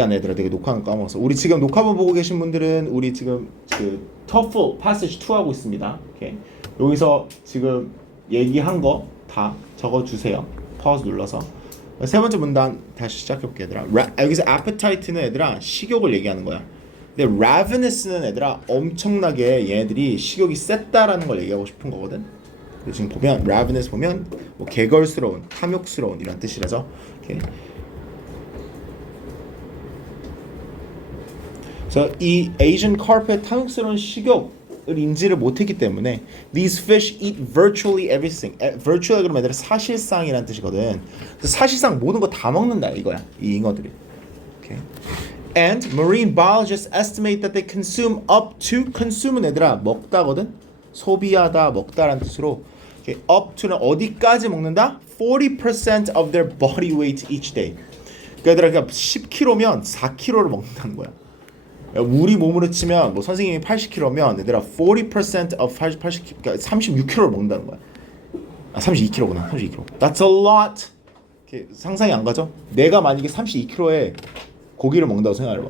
얘들아, 되게 녹화는 까먹었어. 우리 지금 녹화본 보고 계신 분들은 우리 지금 그 TOEFL Passage 2 하고 있습니다. 오케이. 여기서 지금 얘기한 거 다 적어주세요. 파우스 눌러서. 세 번째 문단 다시 시작해볼게 얘들아. 여기서 appetite는 얘들아 식욕을 얘기하는 거야. 근데 ravenous는 얘들아 엄청나게 얘네들이 식욕이 셌다라는 걸 얘기하고 싶은 거거든. 지금 보면 ravenous 보면 뭐 개걸스러운, 탐욕스러운 이런 뜻이라죠. 오케이. 그래서 이 Asian carp의 탐욕스러운 식욕을 인지를 못했기 때문에 these fish eat virtually everything. virtually 그러면 얘들아 사실상이라는 뜻이거든. 그래서 사실상 모든 거 다 먹는다 이거야. 이 잉어들이. Okay. And marine biologists estimate that they consume up to consume은 얘들아 먹다거든. 소비하다, 먹다라는 뜻으로 okay. up to는 어디까지 먹는다? 40% of their body weight each day. 그러니까 10kg면 4kg를 먹는다는 거야. 우리 몸으로 치면 뭐 선생님이 80kg면 얘들아 40% of 80kg, 그러니까 36kg를 먹는다는 거야. 아 32kg구나. 32kg. That's a lot. 상상이 안 가죠? 내가 만약에 32kg의 고기를 먹는다고 생각해봐.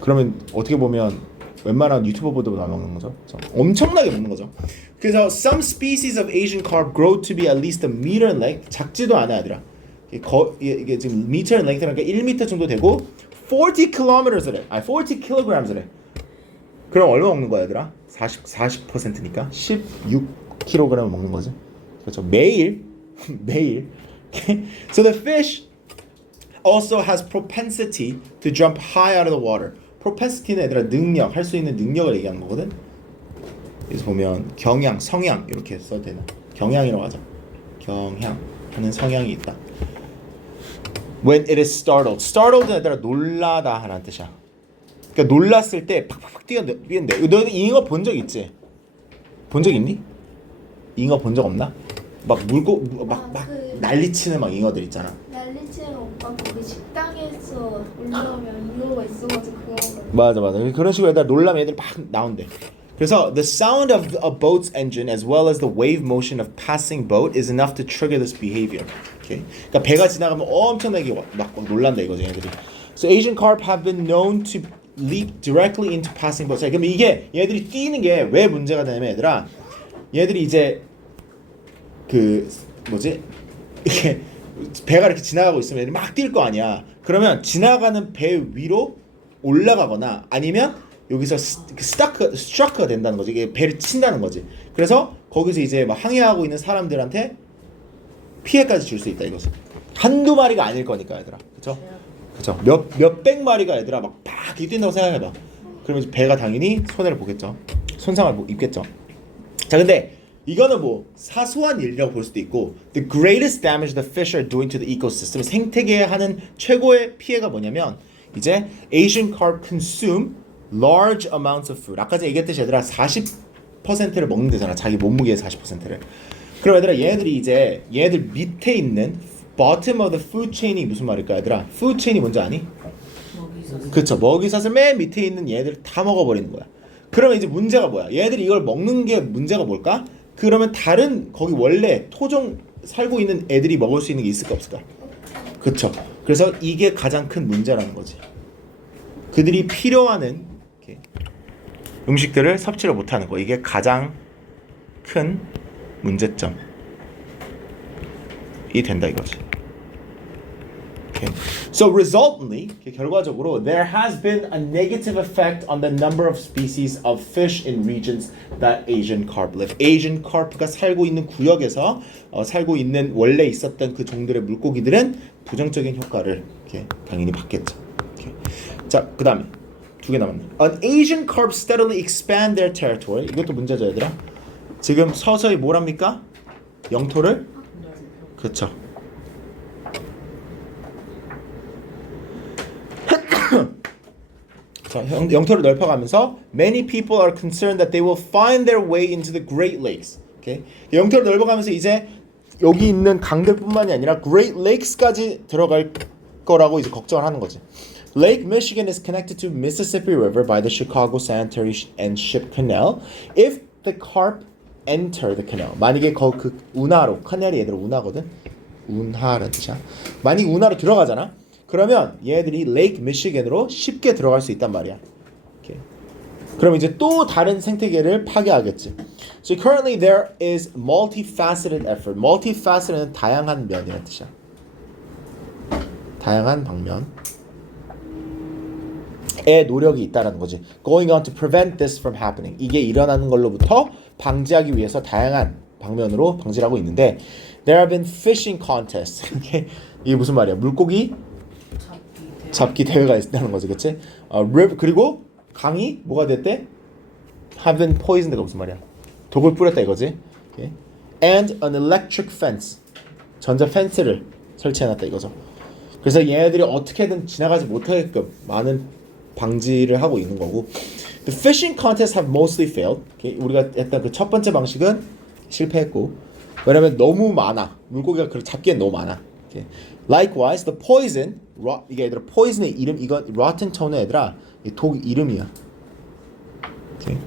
그러면 어떻게 보면 웬만한 유튜버보다 안 먹는 거죠. 엄청나게 먹는 거죠. 그래서 some species of Asian carp grow to be at least a meter in length. 작지도 않아 얘들아. 이게 지금 meter in length라니까 1m 정도 되고 40 kilometers래. 40 kilograms래. 그럼 얼마 먹는 거야, 얘들아? 40%니까 16kg 먹는 거지. 그렇죠. 매일. So the fish also has propensity to jump high out of the water. propensity는 얘들아 능력, 할 수 있는 능력을 얘기하는 거거든. 그래서 보면 경향, 성향 이렇게 써도 되나? 경향이라고 하죠. 경향 하는 성향이 있다. When it is startled. startled는 얘들아 놀라다 하는 뜻이야. 그러니까 놀랐을 때 팍팍팍 뛰는데. 너 잉어 본 적 있지? 본 적 있니? 잉어 본 적 없나? 막 물고 막 난리치는 막 잉어들 있잖아. 난리치는 오빠 거기 식당에서 올라오면 잉어가 있어가지고 그런 거. 맞아. 그런 식으로 얘들 놀라면 애들 막 나온대. 그래서 the sound of a boat's engine as well as the wave motion of passing boat is enough to trigger this behavior. Okay? 그러니까 배가 지나가면 엄청나게 막 놀란다 이거죠, 얘들이. So Asian carp have been known to leap directly into passing boats. 그럼 이게 얘들이 뛰는 게 왜 문제가 되냐면 얘들아, 얘들이 이제 그 뭐지? 이게 배가 이렇게 지나가고 있으면 얘들이 막 뛸 거 아니야. 그러면 지나가는 배 위로 올라가거나 아니면 여기서 스트라크가 된다는 거지. 이게 배를 친다는 거지. 그래서 거기서 이제 막 항해하고 있는 사람들한테 피해까지 줄 수 있다 이거지. 한두 마리가 아닐 거니까 얘들아. 그렇죠? 몇백 마리가 얘들아 막 뛴다고 생각해봐. 그러면 배가 당연히 손해를 보겠죠. 손상을 입겠죠. 자, 근데 이거는 뭐 사소한 일이라고 볼 수도 있고 the greatest damage the fish are doing to the ecosystem 생태계에 하는 최고의 피해가 뭐냐면 이제 Asian carp consume large amounts of food. 아까 전에 얘기했듯이 얘들아 40%를 먹는 데잖아. 자기 몸무게의 40%를. 그럼 얘들아 얘들 밑에 있는 bottom of the food chain이 무슨 말일까 얘들아? food chain이 뭔지 아니? 먹이사슬. 그쵸. 먹이사슬 맨 밑에 있는 얘들 다 먹어버리는 거야. 그러면 이제 문제가 뭐야? 얘들이 이걸 먹는 게 문제가 뭘까? 그러면 다른 거기 원래 토종 살고 있는 애들이 먹을 수 있는 게 있을까 없을까? 그쵸. 그래서 이게 가장 큰 문제라는 거지. 그들이 필요하는 음식들을 섭취를 못하는 거. 이게 가장 큰 문제점이 된다 이거지. Okay. So resultantly, 결과적으로 there has been a negative effect on the number of species of fish in regions that Asian carp live. Asian carp가 살고 있는 구역에서 살고 있는 원래 있었던 그 종들의 물고기들은 부정적인 효과를 당연히 받겠죠. Okay. 자, 그다음에 두 개 남았네. An Asian carp steadily expand their territory. 이것도 문제죠, 얘들아. 지금 서서히 뭐랍니까? 영토를? 그렇죠. 자, 영토를 넓혀가면서 many people are concerned that they will find their way into the Great Lakes. Okay? 영토를 넓어가면서 이제 여기 있는 강들뿐만이 아니라 Great Lakes까지 들어갈 거라고 이제 걱정을 하는 거지. Lake Michigan is connected to Mississippi River by the Chicago Sanitary and Ship Canal. If the carp enter the canal, 만약에 그 운하로, 카넬이 얘들 운하거든. 운하라는 뜻이야. 만약 운하로 들어가잖아. 그러면 얘네들이 레이크 미시건으로 쉽게 들어갈 수 있단 말이야. 오케이. 그럼 이제 또 다른 생태계를 파괴하겠지. So currently there is multifaceted effort. multifaceted는 다양한 면이라는 뜻이야. 다양한 방면의 노력이 있다라는 거지. Going on to prevent this from happening. 이게 일어나는 걸로부터 방지하기 위해서 다양한 방면으로 방지를 하고 있는데 There have been fishing contests. 이게 무슨 말이야? 물고기 잡기 대회가 있다는 거지, 그렇지? 그리고 강이 뭐가 됐대? Have been poisoned가 무슨 말이야? 독을 뿌렸다 이거지. Okay. And an electric fence. 전자 펜스를 설치해놨다 이거죠. 그래서 얘네들이 어떻게든 지나가지 못하게끔 많은 방지를 하고 있는 거고. The fishing contests have mostly failed. Okay. 우리가 했던 그 첫 번째 방식은 실패했고, 왜냐면 너무 많아. 물고기가 그걸 잡기엔 너무 많아. Okay. Likewise, the poison. 이게 얘들아 poison의 이름 이건 rotten tone의 얘들아 이 독 이름이야. Okay.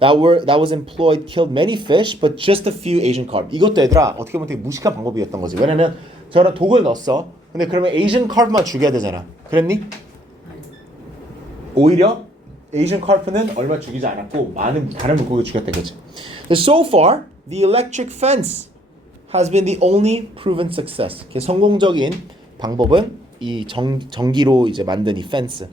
That was employed killed many fish, but just a few Asian carp. 이것도 얘들아 어떻게 보면 되게 무식한 방법이었던 거지. 왜냐면 저런 독을 넣었어. 근데 그러면 Asian carp만 죽여야 되잖아. 그랬니? 오히려 Asian carp는 얼마 죽이지 않았고 많은 다른 물고기 죽였다 이거지. So far, the electric fence has been the only proven success. 성공적인 방법은 이 전기로 이제 만든 이 펜스,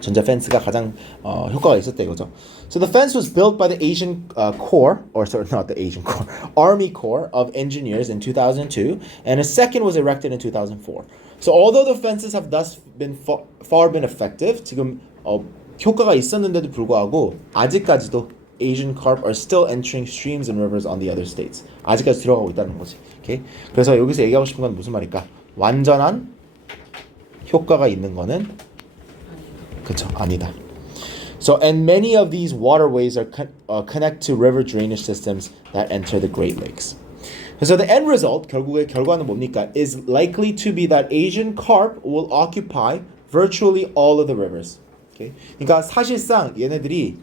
전자 펜스가 가장 효과가 있었다 이거죠. So the fence was built by the Asian Corps, or sorry, not the Asian Corps, Army Corps of Engineers in 2002, and a second was erected in 2004. So although the fences have thus been far been effective, 지금 효과가 있었는데도 불구하고 아직까지도 Asian carp are still entering streams and rivers on the other states. 아직까지 들어가고 있다는 거지. Okay? 그래서 여기서 얘기하고 싶은 건 무슨 말일까? 완전한 효과가 있는 거는 그쵸 아니다. So and many of these waterways are connect to river drainage systems that enter the Great Lakes. So the end result 결국의 결과는 뭡니까? Is likely to be that Asian carp will occupy virtually all of the rivers. Okay? 그러니까 사실상 얘네들이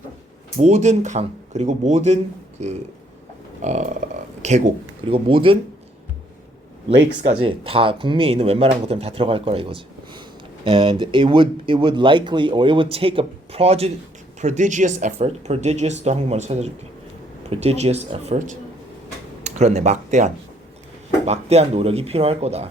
모든 강 그리고 모든 그 계곡 그리고 모든 lakes까지 다 북미에 있는 웬만한 것들은 다 들어갈 거라 이거지. And it would likely or it would take a prodigious effort. prodigious도 한국말로 찾아줄게. prodigious effort. 그렇네. 막대한 노력이 필요할 거다.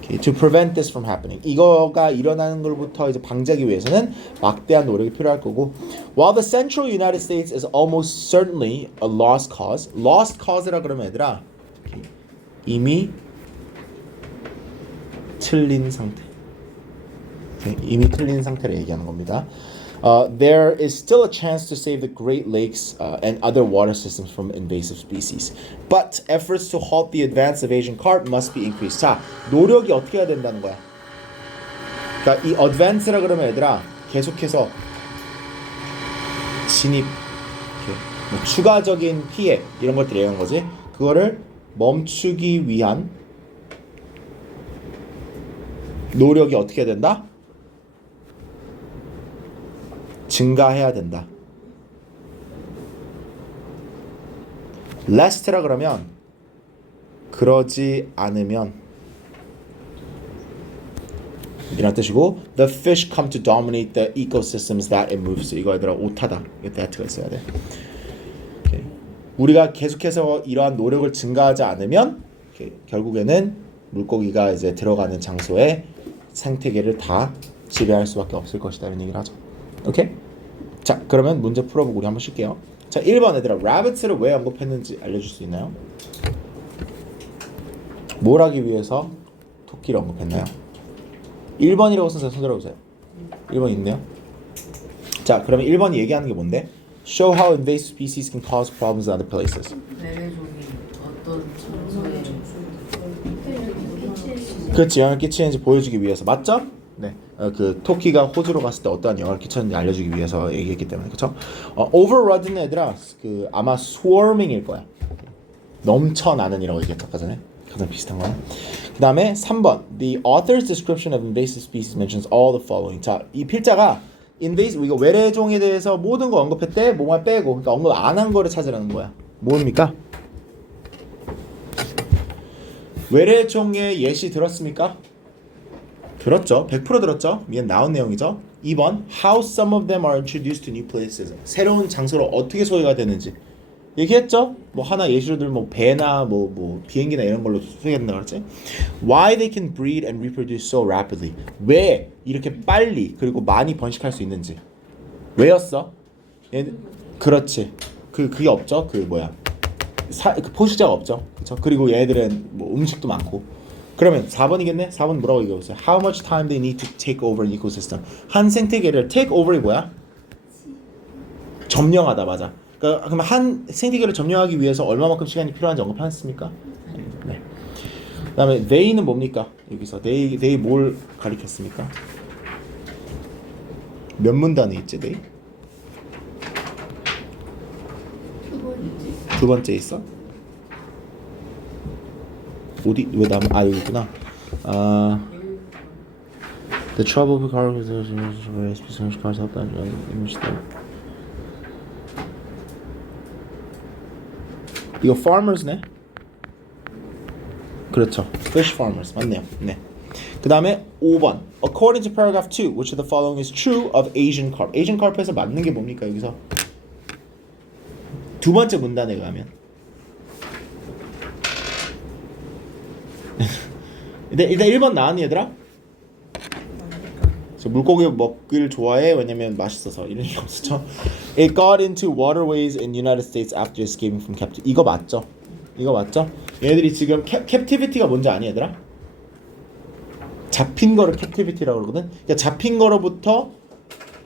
Okay, to prevent this from happening. 이거가 일어나는 걸부터 이제 방지하기 위해서는 막대한 노력이 필요할 거고. While the central United States is almost certainly a lost cause. lost cause라 그러면 얘들아 이미 틀린 상태. 이미 틀린 상태를 얘기하는 겁니다. There is still a chance to save the Great Lakes and other water systems from invasive species. But efforts to halt the advance of Asian carp must be increased. 자, 노력이 어떻게 해야 된다는 거야? 그러니까 이 advance라 그러면 얘들아 계속해서 진입, 뭐 추가적인 피해 이런 것들 얘기하는 거지. 그거를 멈추기 위한 노력이 어떻게 해야 된다? 증가해야 된다. lest라 그러면 그러지 않으면 이런 뜻이고 the fish come to dominate the ecosystems that it moves. 이거 얘들아 오타다. 이거 that가 있어야 돼. Okay. 우리가 계속해서 이러한 노력을 증가하지 않으면 okay, 결국에는 물고기가 이제 들어가는 장소에 생태계를 다 지배할 수밖에 없을 것이다 이런 얘기를 하죠. 오케이? 자, 그러면 문제 풀어보고 우리 한번 쉴게요. 자, 1번 얘들아 rabbits를 왜 언급했는지 알려줄 수 있나요? 뭘 하기 위해서 토끼를 언급했나요? 1번이라고 써서 손 들어보세요. 1번 있네요. 자, 그러면 1번이 얘기하는 게 뭔데? Show how invasive species can cause problems in other places. 매매종이 어떤 장소에 그렇지, 영향을 끼치는지 보여주기 위해서. 맞죠? 네. 그 토끼가 호주로 갔을 때 어떠한 영향을 끼쳤는지 알려주기 위해서 얘기했기 때문에. 그렇죠? overrun는 애들아 그 아마 swarming일 거야. 넘쳐나는이라고 얘기했다 아까 전에. 가장 비슷한 거는. 그 다음에 3번 The author's description of invasive species mentions all the following. 자, 이 필자가 invasive, 이거 외래종에 대해서 모든 거 언급했대. 뭐만 빼고. 그러니까 언급 안 한 거를 찾으라는 거야. 뭡니까? 외래종의 예시 들었습니까? 들었죠. 100% 들었죠. 미안 나온 내용이죠. 2번 How some of them are introduced to new places. 새로운 장소로 어떻게 소개가 되는지 얘기했죠. 뭐 하나 예시로 들면 뭐 배나 뭐 비행기나 이런 걸로 소개된다 그랬지. Why they can breed and reproduce so rapidly. 왜 이렇게 빨리 그리고 많이 번식할 수 있는지. 왜였어? 그렇지. 그게 없죠. 그 포식자가 없죠. 그렇죠? 그리고 얘들은 뭐 음식도 많고. 그러면 4번이겠네? 4번 뭐라고 얘기했어요? How much time they need to take over an ecosystem. 한 생태계를 take over이 뭐야? 점령하다 맞아. 그러니까 그럼 한 생태계를 점령하기 위해서 얼마만큼 시간이 필요한지 언급하셨습니까? 네. 그다음에 they는 뭡니까? 여기서 they 뭘 가리켰습니까? 몇 문단에 있지 they? 두 번째 있어? 어디 왜 여기 있구나. The trouble with cars specific cars help that image there. 이거 farmers네. 그렇죠. Fish farmers 맞네요. 네. 그 다음에 5번. According to paragraph 2, which of the following is true of Asian carp? Asian carp에서 맞는 게 뭡니까 여기서? 두 번째 문단에 가면. 일단 1번 나왔니 얘들아? 물고기 먹기를 좋아해. 왜냐면 맛있어서. 이런 게 없었죠. It got into waterways in United States after escaping from captivity. 이거 맞죠? 이거 맞죠? 얘네들이 지금 captivity가 뭔지 아니 얘들아? 잡힌 거를 captivity라고 그러거든. 그러니까 잡힌 거로부터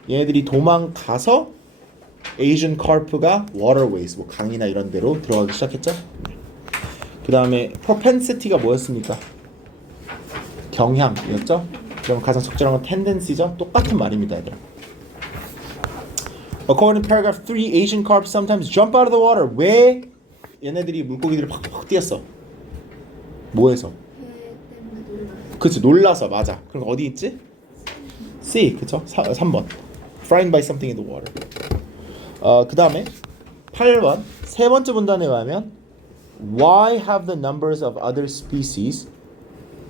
얘네들이 도망가서 Asian carp가 waterways, 뭐 강이나 이런 데로 들어가기 시작했죠. 그 다음에 propensity가 뭐였습니까? 경향이었죠. 그럼 가장 적절한 건 tendency죠. 똑같은 말입니다, 얘들아. According to paragraph 3, Asian carp sometimes jump out of the water. 왜 얘네들이 물고기들을 팍팍 뛰었어? 뭐해서? 그치, 놀라서. 맞아. 그럼 어디 있지? C, 그쵸? 3번. Frightened by something in the water. 그 다음에 8번 세 번째 문단에 가면 Why have the numbers of other species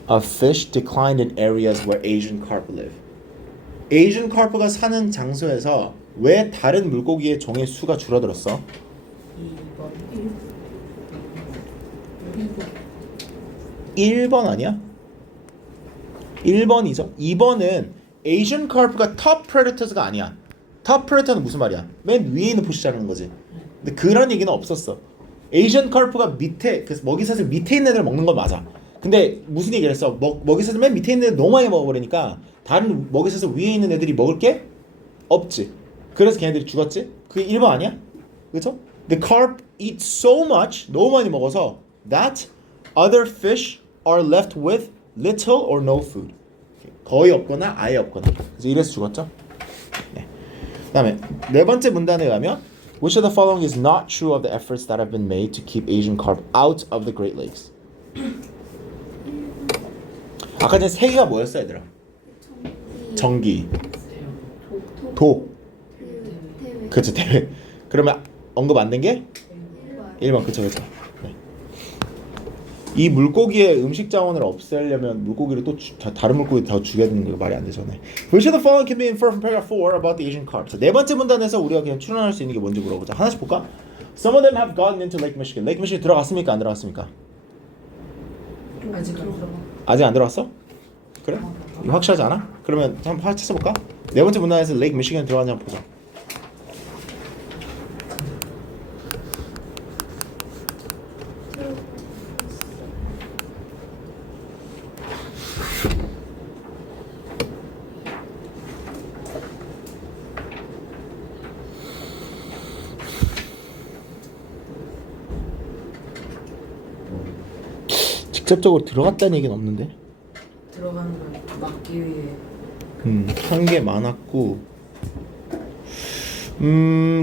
of fish declined in areas where Asian carp live? Asian carp가 사는 장소에서 왜 다른 물고기의 종의 수가 줄어들었어? 1번 아니야? 1번이죠. 2번은 Asian carp가 top predators가 아니야. top predator는 무슨 말이야? 맨 위에 있는 포식자라는 거지. 근데 그런 얘기는 없었어. Asian carp가 밑에 그 먹이사슬 밑에 있는 애들 먹는 건 맞아. 근데 무슨 얘기를 했어? 먹이사슬 맨 밑에 있는 애들 너무 많이 먹어버리니까 다른 먹이사슬 위에 있는 애들이 먹을 게 없지. 그래서 걔네들이 죽었지. 그게 1번 아니야? 그렇죠? The carp eat so much, 너무 많이 먹어서 that other fish are left with little or no food. 거의 없거나 아예 없거나. 그래서 이래서 죽었죠. 네. 그다음에 네 번째 문단에 가면 Which of the following is not true of the efforts that have been made to keep Asian carp out of the Great Lakes? 아까 전에 세 개가 뭐였어, 얘들아? 전기, 독, 그렇죠, 대회. 그러면 언급 안 된 게 1번, 그렇죠. 네. 이 물고기의 음식 자원을 없애려면 물고기를 또 다른 물고기 더 죽여야 되는 거 말이 안 되잖아요. Which of the following can be inferred from paragraph 4 about the Asian carp? 네 번째 문단에서 우리가 그냥 추론할 수 있는 게 뭔지 물어보자. 하나씩 볼까? Some of them have gotten into Lake Michigan. Lake Michigan 들어갔습니까? 안 들어갔습니까? 아직 안 들어갔어? 그래? 이거 확실하지 않아? 그러면 한번 찾아볼까? 네 번째 문단에서 Lake Michigan 들어갔는지 한번 보자. 직접적으로 들어갔다는 얘기는 없는데. 들어가는 걸 막기 위해. 한 게 많았고,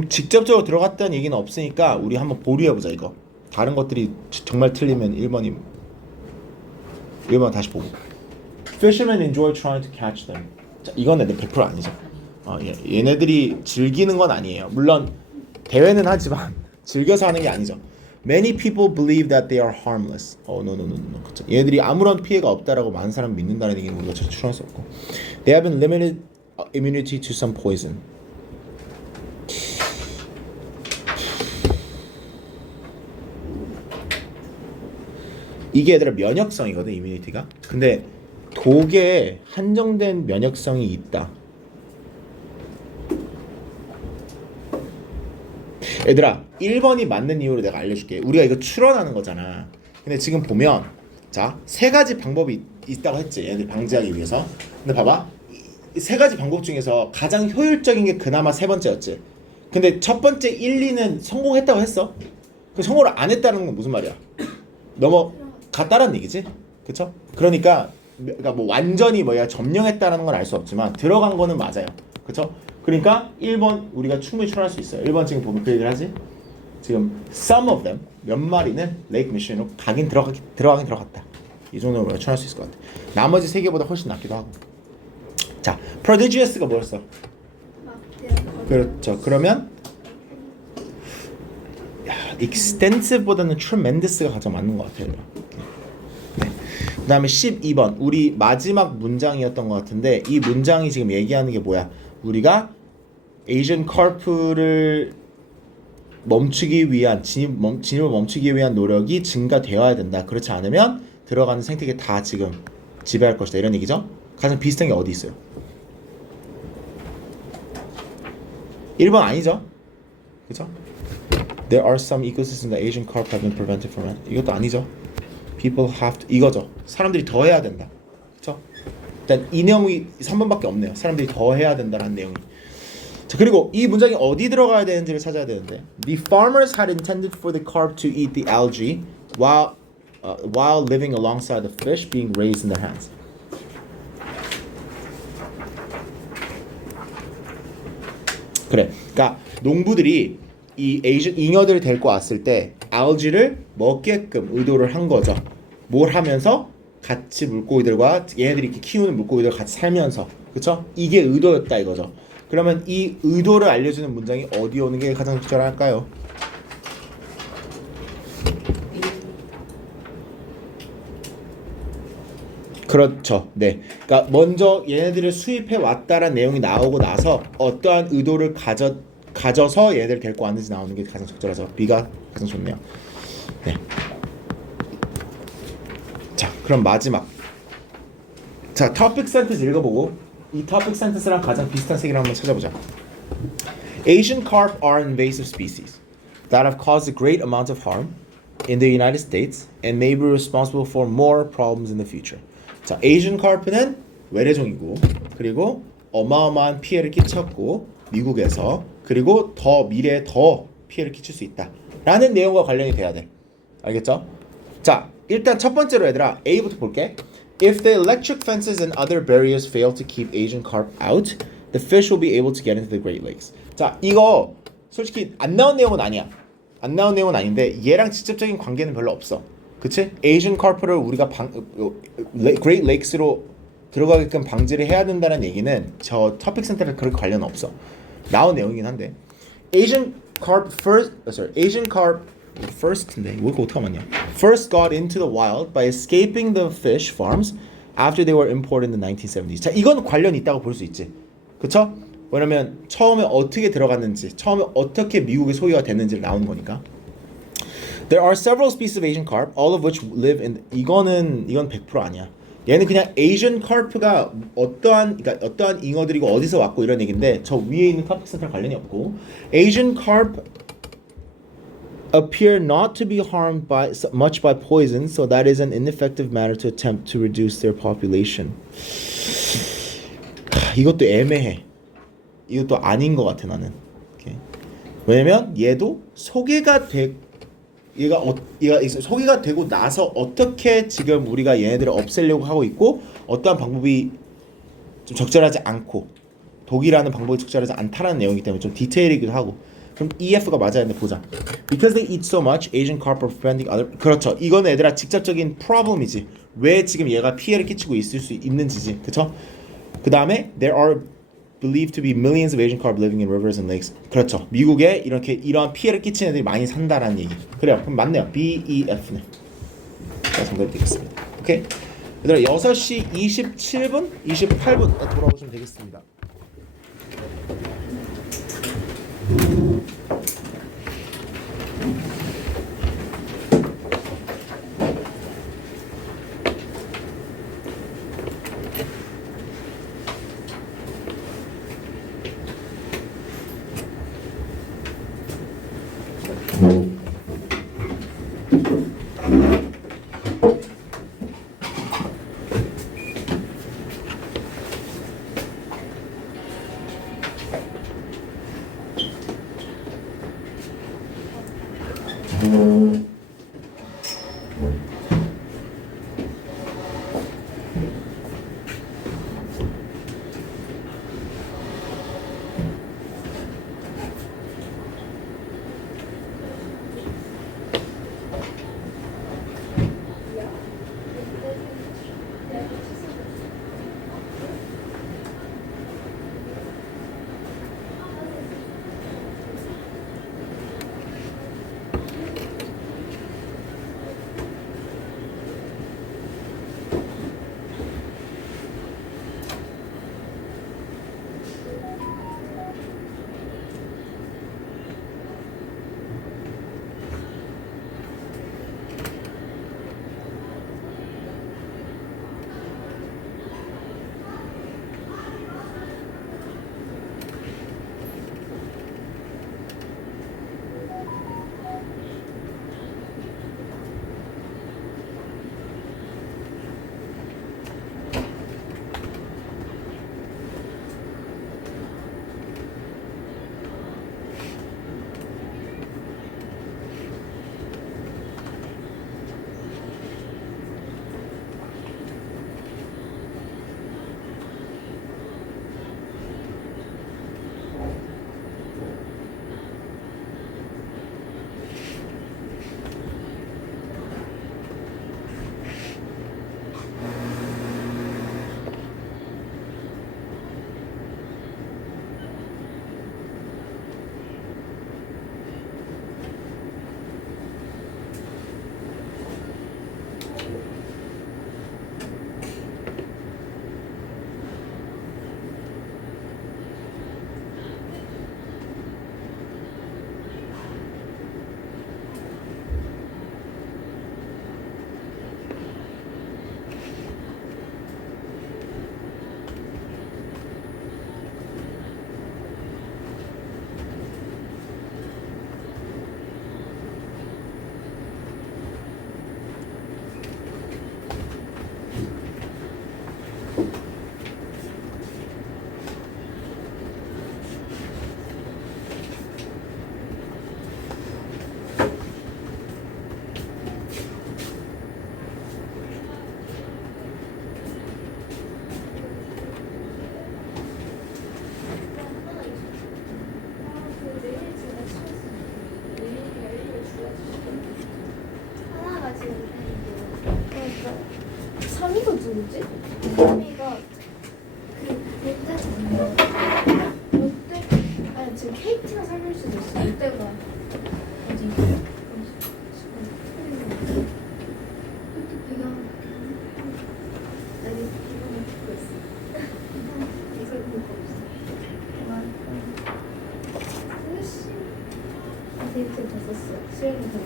직접적으로 들어갔다는 얘기는 없으니까 우리 한번 보류해보자 이거. 다른 것들이 정말 틀리면 1번 다시 보고. Fishermen enjoy trying to catch them. 자, 이건 애들 100% 아니죠. 얘네들이 즐기는 건 아니에요. 물론 대회는 하지만 즐겨서 하는 게 아니죠. Many people believe that they are harmless. No. 그쵸. 얘들이 아무런 피해가 없다라고 많은 사람이 믿는다는 얘기는 우리가 추론할 수 없고. They have been limited immunity to some poison. 이게 얘들아 면역성이거든, 이뮤니티가. 근데 독에 한정된 면역성이 있다. 얘들아 1번이 맞는 이유를 내가 알려줄게. 우리가 이거 추론하는 거잖아. 근데 지금 보면 자, 세 가지 방법이 있다고 했지, 얘들 방지하기 위해서. 근데 봐봐, 이 세 가지 방법 중에서 가장 효율적인 게 그나마 세 번째였지. 근데 첫 번째 1, 2는 성공했다고 했어. 그 성공을 안 했다는 건 무슨 말이야? 넘어갔다라는 얘기지, 그쵸? 그러니까 뭐 완전히 뭐야 점령했다라는 건 알 수 없지만 들어간 거는 맞아요, 그쵸? 그러니까 1번 우리가 충분히 추론할 수 있어요. 1번 지금 보면 그 얘기를 하지. 지금 some of them, 몇 마리는 레이크 미션으로 들어가긴 들어갔다. 이 정도로 우리가 추론할 수 있을 것 같아. 나머지 세 개보다 훨씬 낫기도 하고. 자, prodigious가 뭐였어? 그렇죠. 그러면 extensive보다는 tremendous가 가장 맞는 것 같아요. 네. 그 다음에 12번 우리 마지막 문장이었던 것 같은데, 이 문장이 지금 얘기하는 게 뭐야? 우리가 에이전 카르프를 멈추기 위한 진입을 멈추기 위한 노력이 증가되어야 된다. 그렇지 않으면 들어가는 생태계 다 지금 지배할 것이다, 이런 얘기죠. 가장 비슷한 게 어디 있어요? 1번 아니죠? 그죠? There are some ecosystems that Asian carp have been prevented from. 이것도 아니죠. People have to, 이거죠. 사람들이 더 해야 된다. 그쵸? 일단 이 내용이 3번밖에 없네요. 사람들이 더 해야 된다는 내용이. 자, 그리고 이 문장이 어디 들어가야 되는지를 찾아야 되는데, The farmers had intended for the carp to eat the algae while living alongside the fish being raised in their hands. 그래. 그러니까 농부들이 이 에이전 잉여들을 데리고 왔을 때 알지를 먹게끔 의도를 한 거죠. 뭘 하면서? 같이 물고기들과 얘네들이 이렇게 키우는 물고기들 같이 살면서, 그쵸? 이게 의도였다 이거죠. 그러면 이 의도를 알려주는 문장이 어디 오는 게 가장 적절할까요? 그렇죠. 네. 그러니까 먼저 얘네들을 수입해 왔다라는 내용이 나오고 나서 어떠한 의도를 가져서 얘네들을 데리고 왔는지 나오는 게 가장 적절하죠. B가 가장 좋네요. 네. 자, 그럼 마지막. 자, topic sentence 읽어보고 이 topic sentence랑 가장 비슷한 세 개를 한번 찾아보자. Asian carp are invasive species that have caused a great amount of harm in the United States and may be responsible for more problems in the future. 자, Asian carp는 외래종이고, 그리고 어마어마한 피해를 끼쳤고 미국에서, 그리고 더 미래에 더 피해를 끼칠 수 있다 라는 내용과 관련이 돼야 돼. 알겠죠? 자, 일단 첫 번째로 얘들아 A부터 볼게. If the electric fences and other barriers fail to keep Asian carp out, the fish will be able to get into the Great Lakes. 자, 이거 솔직히 안 나온 내용은 아니야. 안 나온 내용은 아닌데 얘랑 직접적인 관계는 별로 없어. 그치? Asian carp를 우리가 Great Lakes로 들어가게끔 방지를 해야 된다는 얘기는 저 토픽 센터랑 그렇게 관련 없어. 나온 내용이긴 한데 Asian carp first인데 이거 어떻게 하냐? First got into the wild by escaping the fish farms after they were imported in the 1970s. 자, 이건 관련이 있다고 볼 수 있지. 그쵸? 왜냐면 처음에 어떻게 들어갔는지, 처음에 어떻게 미국에 소유가 됐는지를 나오는 거니까. There are several species of Asian carp, all of which live in. 이건 100% 아니야. 얘는 그냥 Asian carp가 어떠한 잉어들이고 어디서 왔고 이런 얘기인데 저 위에 있는 토픽 센터랑 관련이 없고. Asian carp appear not to be harmed much by poison, so that is an ineffective manner to attempt to reduce their population. 이것도 애매해. 이것도 아닌 것 같아 나는. 오케이. 왜냐면 얘도 소개가 되고 나서 어떻게 지금 우리가 얘네들을 없애려고 하고 있고 어떠한 방법이 좀 적절하지 않고 독이라는 방법이 적절하지 않다라는 내용이기 때문에 좀 디테일이기도 하고. 그럼 EF가 맞아야 되는데 보자. Because they eat so much, Asian carp are preventing other. 그렇죠. 이거는 얘들아 직접적인 problem이지. 왜 지금 얘가 피해를 끼치고 있을 수 있는지지. 그쵸? 그 다음에 there are believed to be millions of Asian carp living in rivers and lakes. 그렇죠. 미국에 이렇게 이러한 피해를 끼치는 애들이 많이 산다라는 얘기. 그래요. 그럼 맞네요. B, E, F네. 자, 정답이 되겠습니다. 오케이. 얘들아 6시 27분, 28분에 돌아오시면 되겠습니다. 누구지? 삼이가 롯데 아니 지금 KT가 살릴 수도 있어. 롯데가 어디 배경 나는 이거는 듣고 있어. 이걸 보고 있어. 슬래시 데이트 줬었어. 수영이 줬어.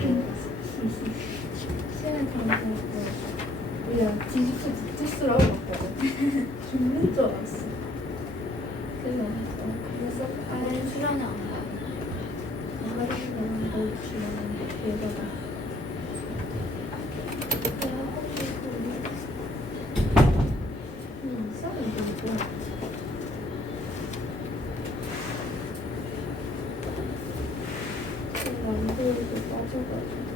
수영이 줬어. 야, 디지털 디토스라고 봤거든. 죽는 줄 알았어. 그래서 아예 수련이 안 가. 안 가리면 너 주면 얘가 이상해 이거. 완도에도 빠져가지고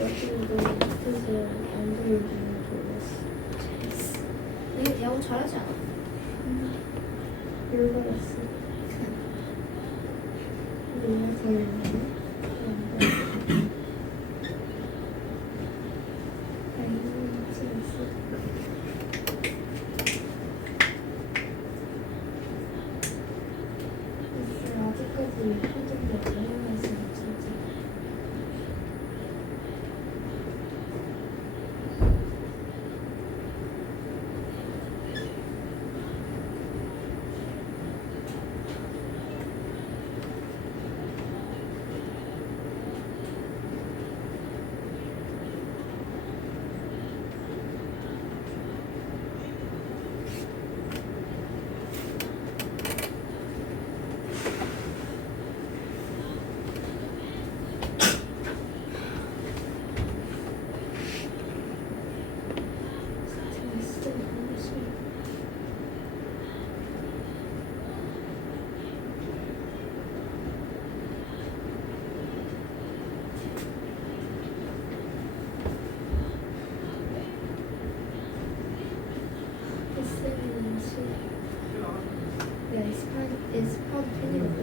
여기도 밑에서 안 들리는 좋았어. 내가 야구 잘하지 않아? 열받았어. 내가 잘했네. 아이고, 미치겠어. is part 팬이거든.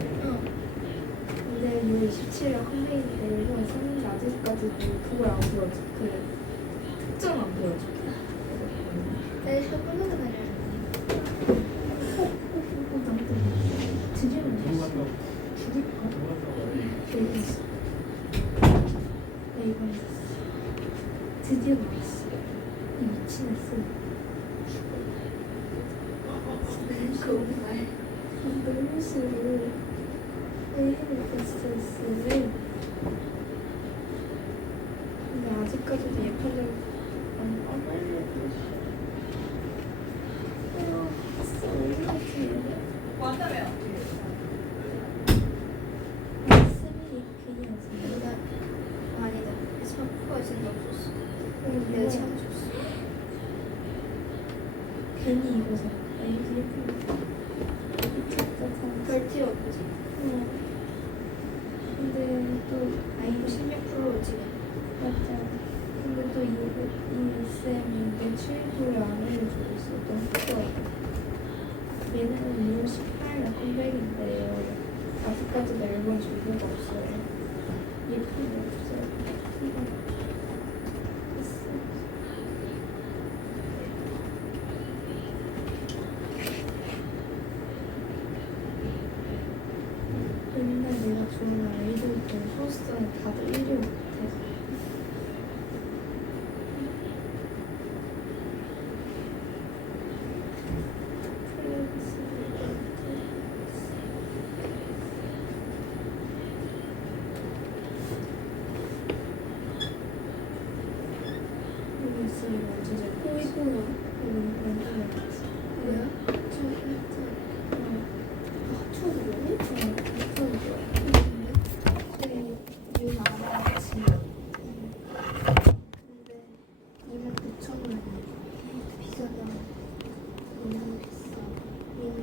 근데 6월 27일 컴레인인데 이거 썼는데 아직까지도 그걸 안 보여줘. 그 특정 안 보여줘. 내 셔플러가 다녀야 드디어 만났어. 죽일까? 여기 있어. 나 이거 있었어. 드디어 만났어. 이 미친 애쓰. 정말 너무 싫어. 왜 이렇게 스트레스를. 근데 아직까지도 예쁜 적 안 말려고 있어. 진짜 왜 이렇게 왔다며. 스미 그냥 아니다. 샤프가 있을 리 없었어. 내가 참아줬어. 괜히 이거 사. 이게 예쁘다. 별 필요 없지. 근데 또 아이고 16%지. 맞아. 근데 또 이 쌤이 내 취소를 안 알려주고 있어. 너무 좋아. 얘는 6월 18일 컴백인데 아직까지도 앨범 준비가 없어요. 예쁜 게 없어요. 이거 있어. 맨날 내가 좋은 아이돌들 포스터에 다들 1위 못해. 여기 있어. 이거 완전 잘 보이구나. 여기 완전 잘 봤어. 뭐야? 저 완전. 추억이네? 추억이 좋아. 근데 이거 알아야지. 근데 29,000원이야. 비싸다. 너무 비싸. 이미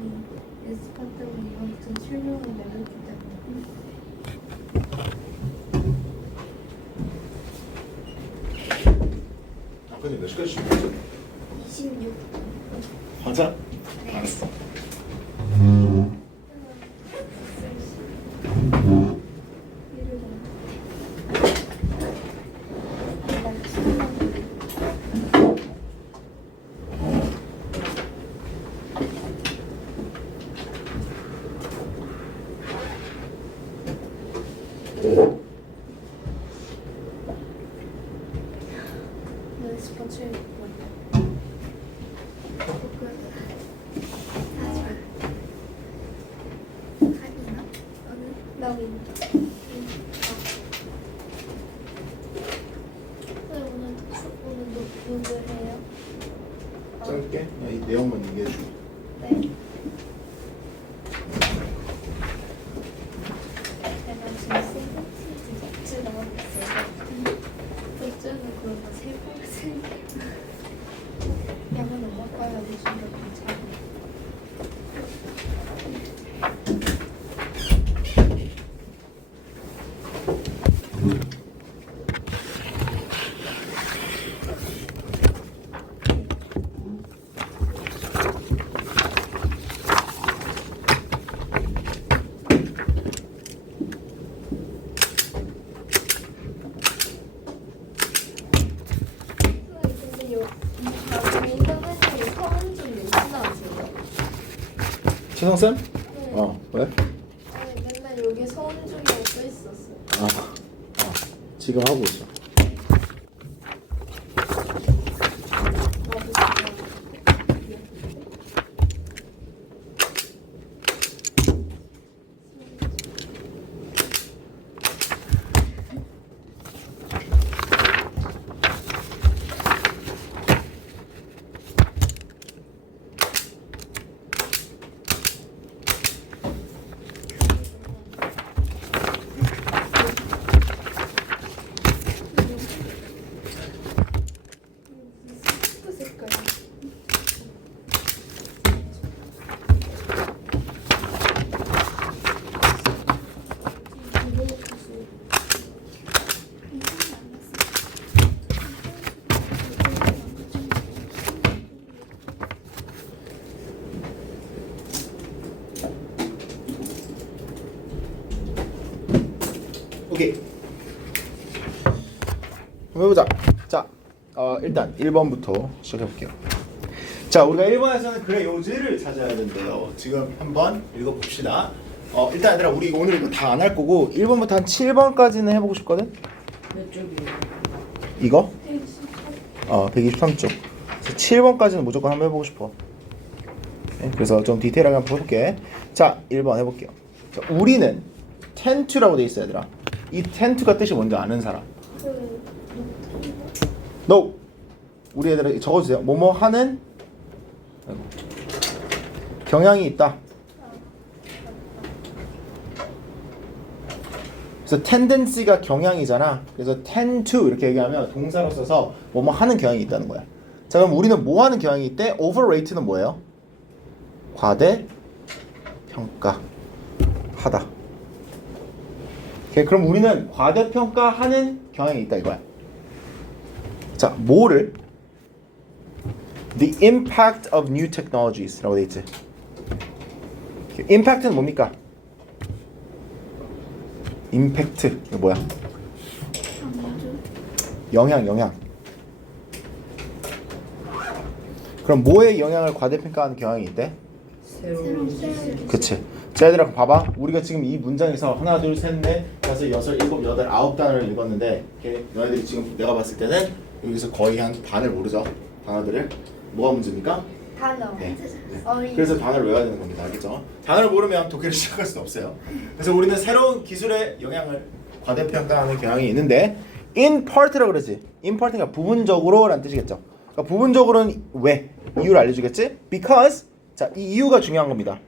에스파 때문에 이번 7년을 내렸기 때문에. 근데 몇 시까지 준비했어? 26. 맞아? 알았어. 스포츠 하기나? 나 윈. 오늘 누구 해요? 짧게 이 내용만 얘기해 줘. 네. 내가 지금 세븐틴즈 덕질 나오고 있어요. 덕질은 그런 거 세번 양은 엄마 거야 요즘도 괜찮아. 근데 인터넷에 서원준 뉴스 나왔어요. 최성 쌤? 네. 왜? 아니 맨날 여기 서원준이라고 써 있었어요. 지금 하고 있어. 나도 지금. 오케이. 한번 해보자. 자, 일단 1번부터 시작해볼게요. 자, 우리가 1번에서는 그래 요지를 찾아야 된대요. 지금 한번 읽어봅시다. 일단 얘들아 우리 오늘 이거 다 안 할 거고 1번부터 한 7번까지는 해보고 싶거든. 몇 쪽이에요? 이거? 123쪽. 그래서 7번까지는 무조건 한번 해보고 싶어. 네, 그래서 좀 디테일하게 한번 해볼게. 자, 1번 해볼게요. 자, 우리는 텐트라고 돼 있어 얘들아. 이 텐트가 뜻이 뭔지 아는 사람? No. 우리 애들아 적어주세요. 뭐뭐 하는 경향이 있다. 그래서 tendency가 경향이잖아. 그래서 tend to 이렇게 얘기하면 동사로 써서 뭐뭐 하는 경향이 있다는 거야. 자, 그럼 우리는 뭐 하는 경향이 있대? overrate는 뭐예요? 과대 평가 하다. 오케이, 그럼 우리는 과대 평가하는 경향이 있다 이거야. 자, 뭐를? The impact of new technologies라고 돼 있지. impact는 뭡니까? 임팩트 이거 뭐야? 영향. 그럼 뭐의 영향을 과대평가하는 경향이 있대? 새로운 기술. 그치. 자, 얘들아 봐봐. 우리가 지금 이 문장에서 하나, 둘, 셋, 넷, 다섯, 여섯, 일곱, 여덟, 아홉 단어를 읽었는데 이렇게 너희들이 지금 내가 봤을 때는 여기서 거의 한 반을 모르죠. 단어들을. 뭐가 문제입니까? 단어. 네. 어휘. 그래서 단어를 외워야 되는 겁니다. 알겠죠? 단어를 모르면 독해를 시작할 수 없어요. 그래서 우리는 새로운 기술의 영향을 과대평가하는 경향이 있는데 in part라고 그러지. in part가 부분적으로라는 뜻이겠죠. 그러니까 부분적으로는 왜? 이유를 알려주겠지? Because 자, 이 이유가 중요한 겁니다.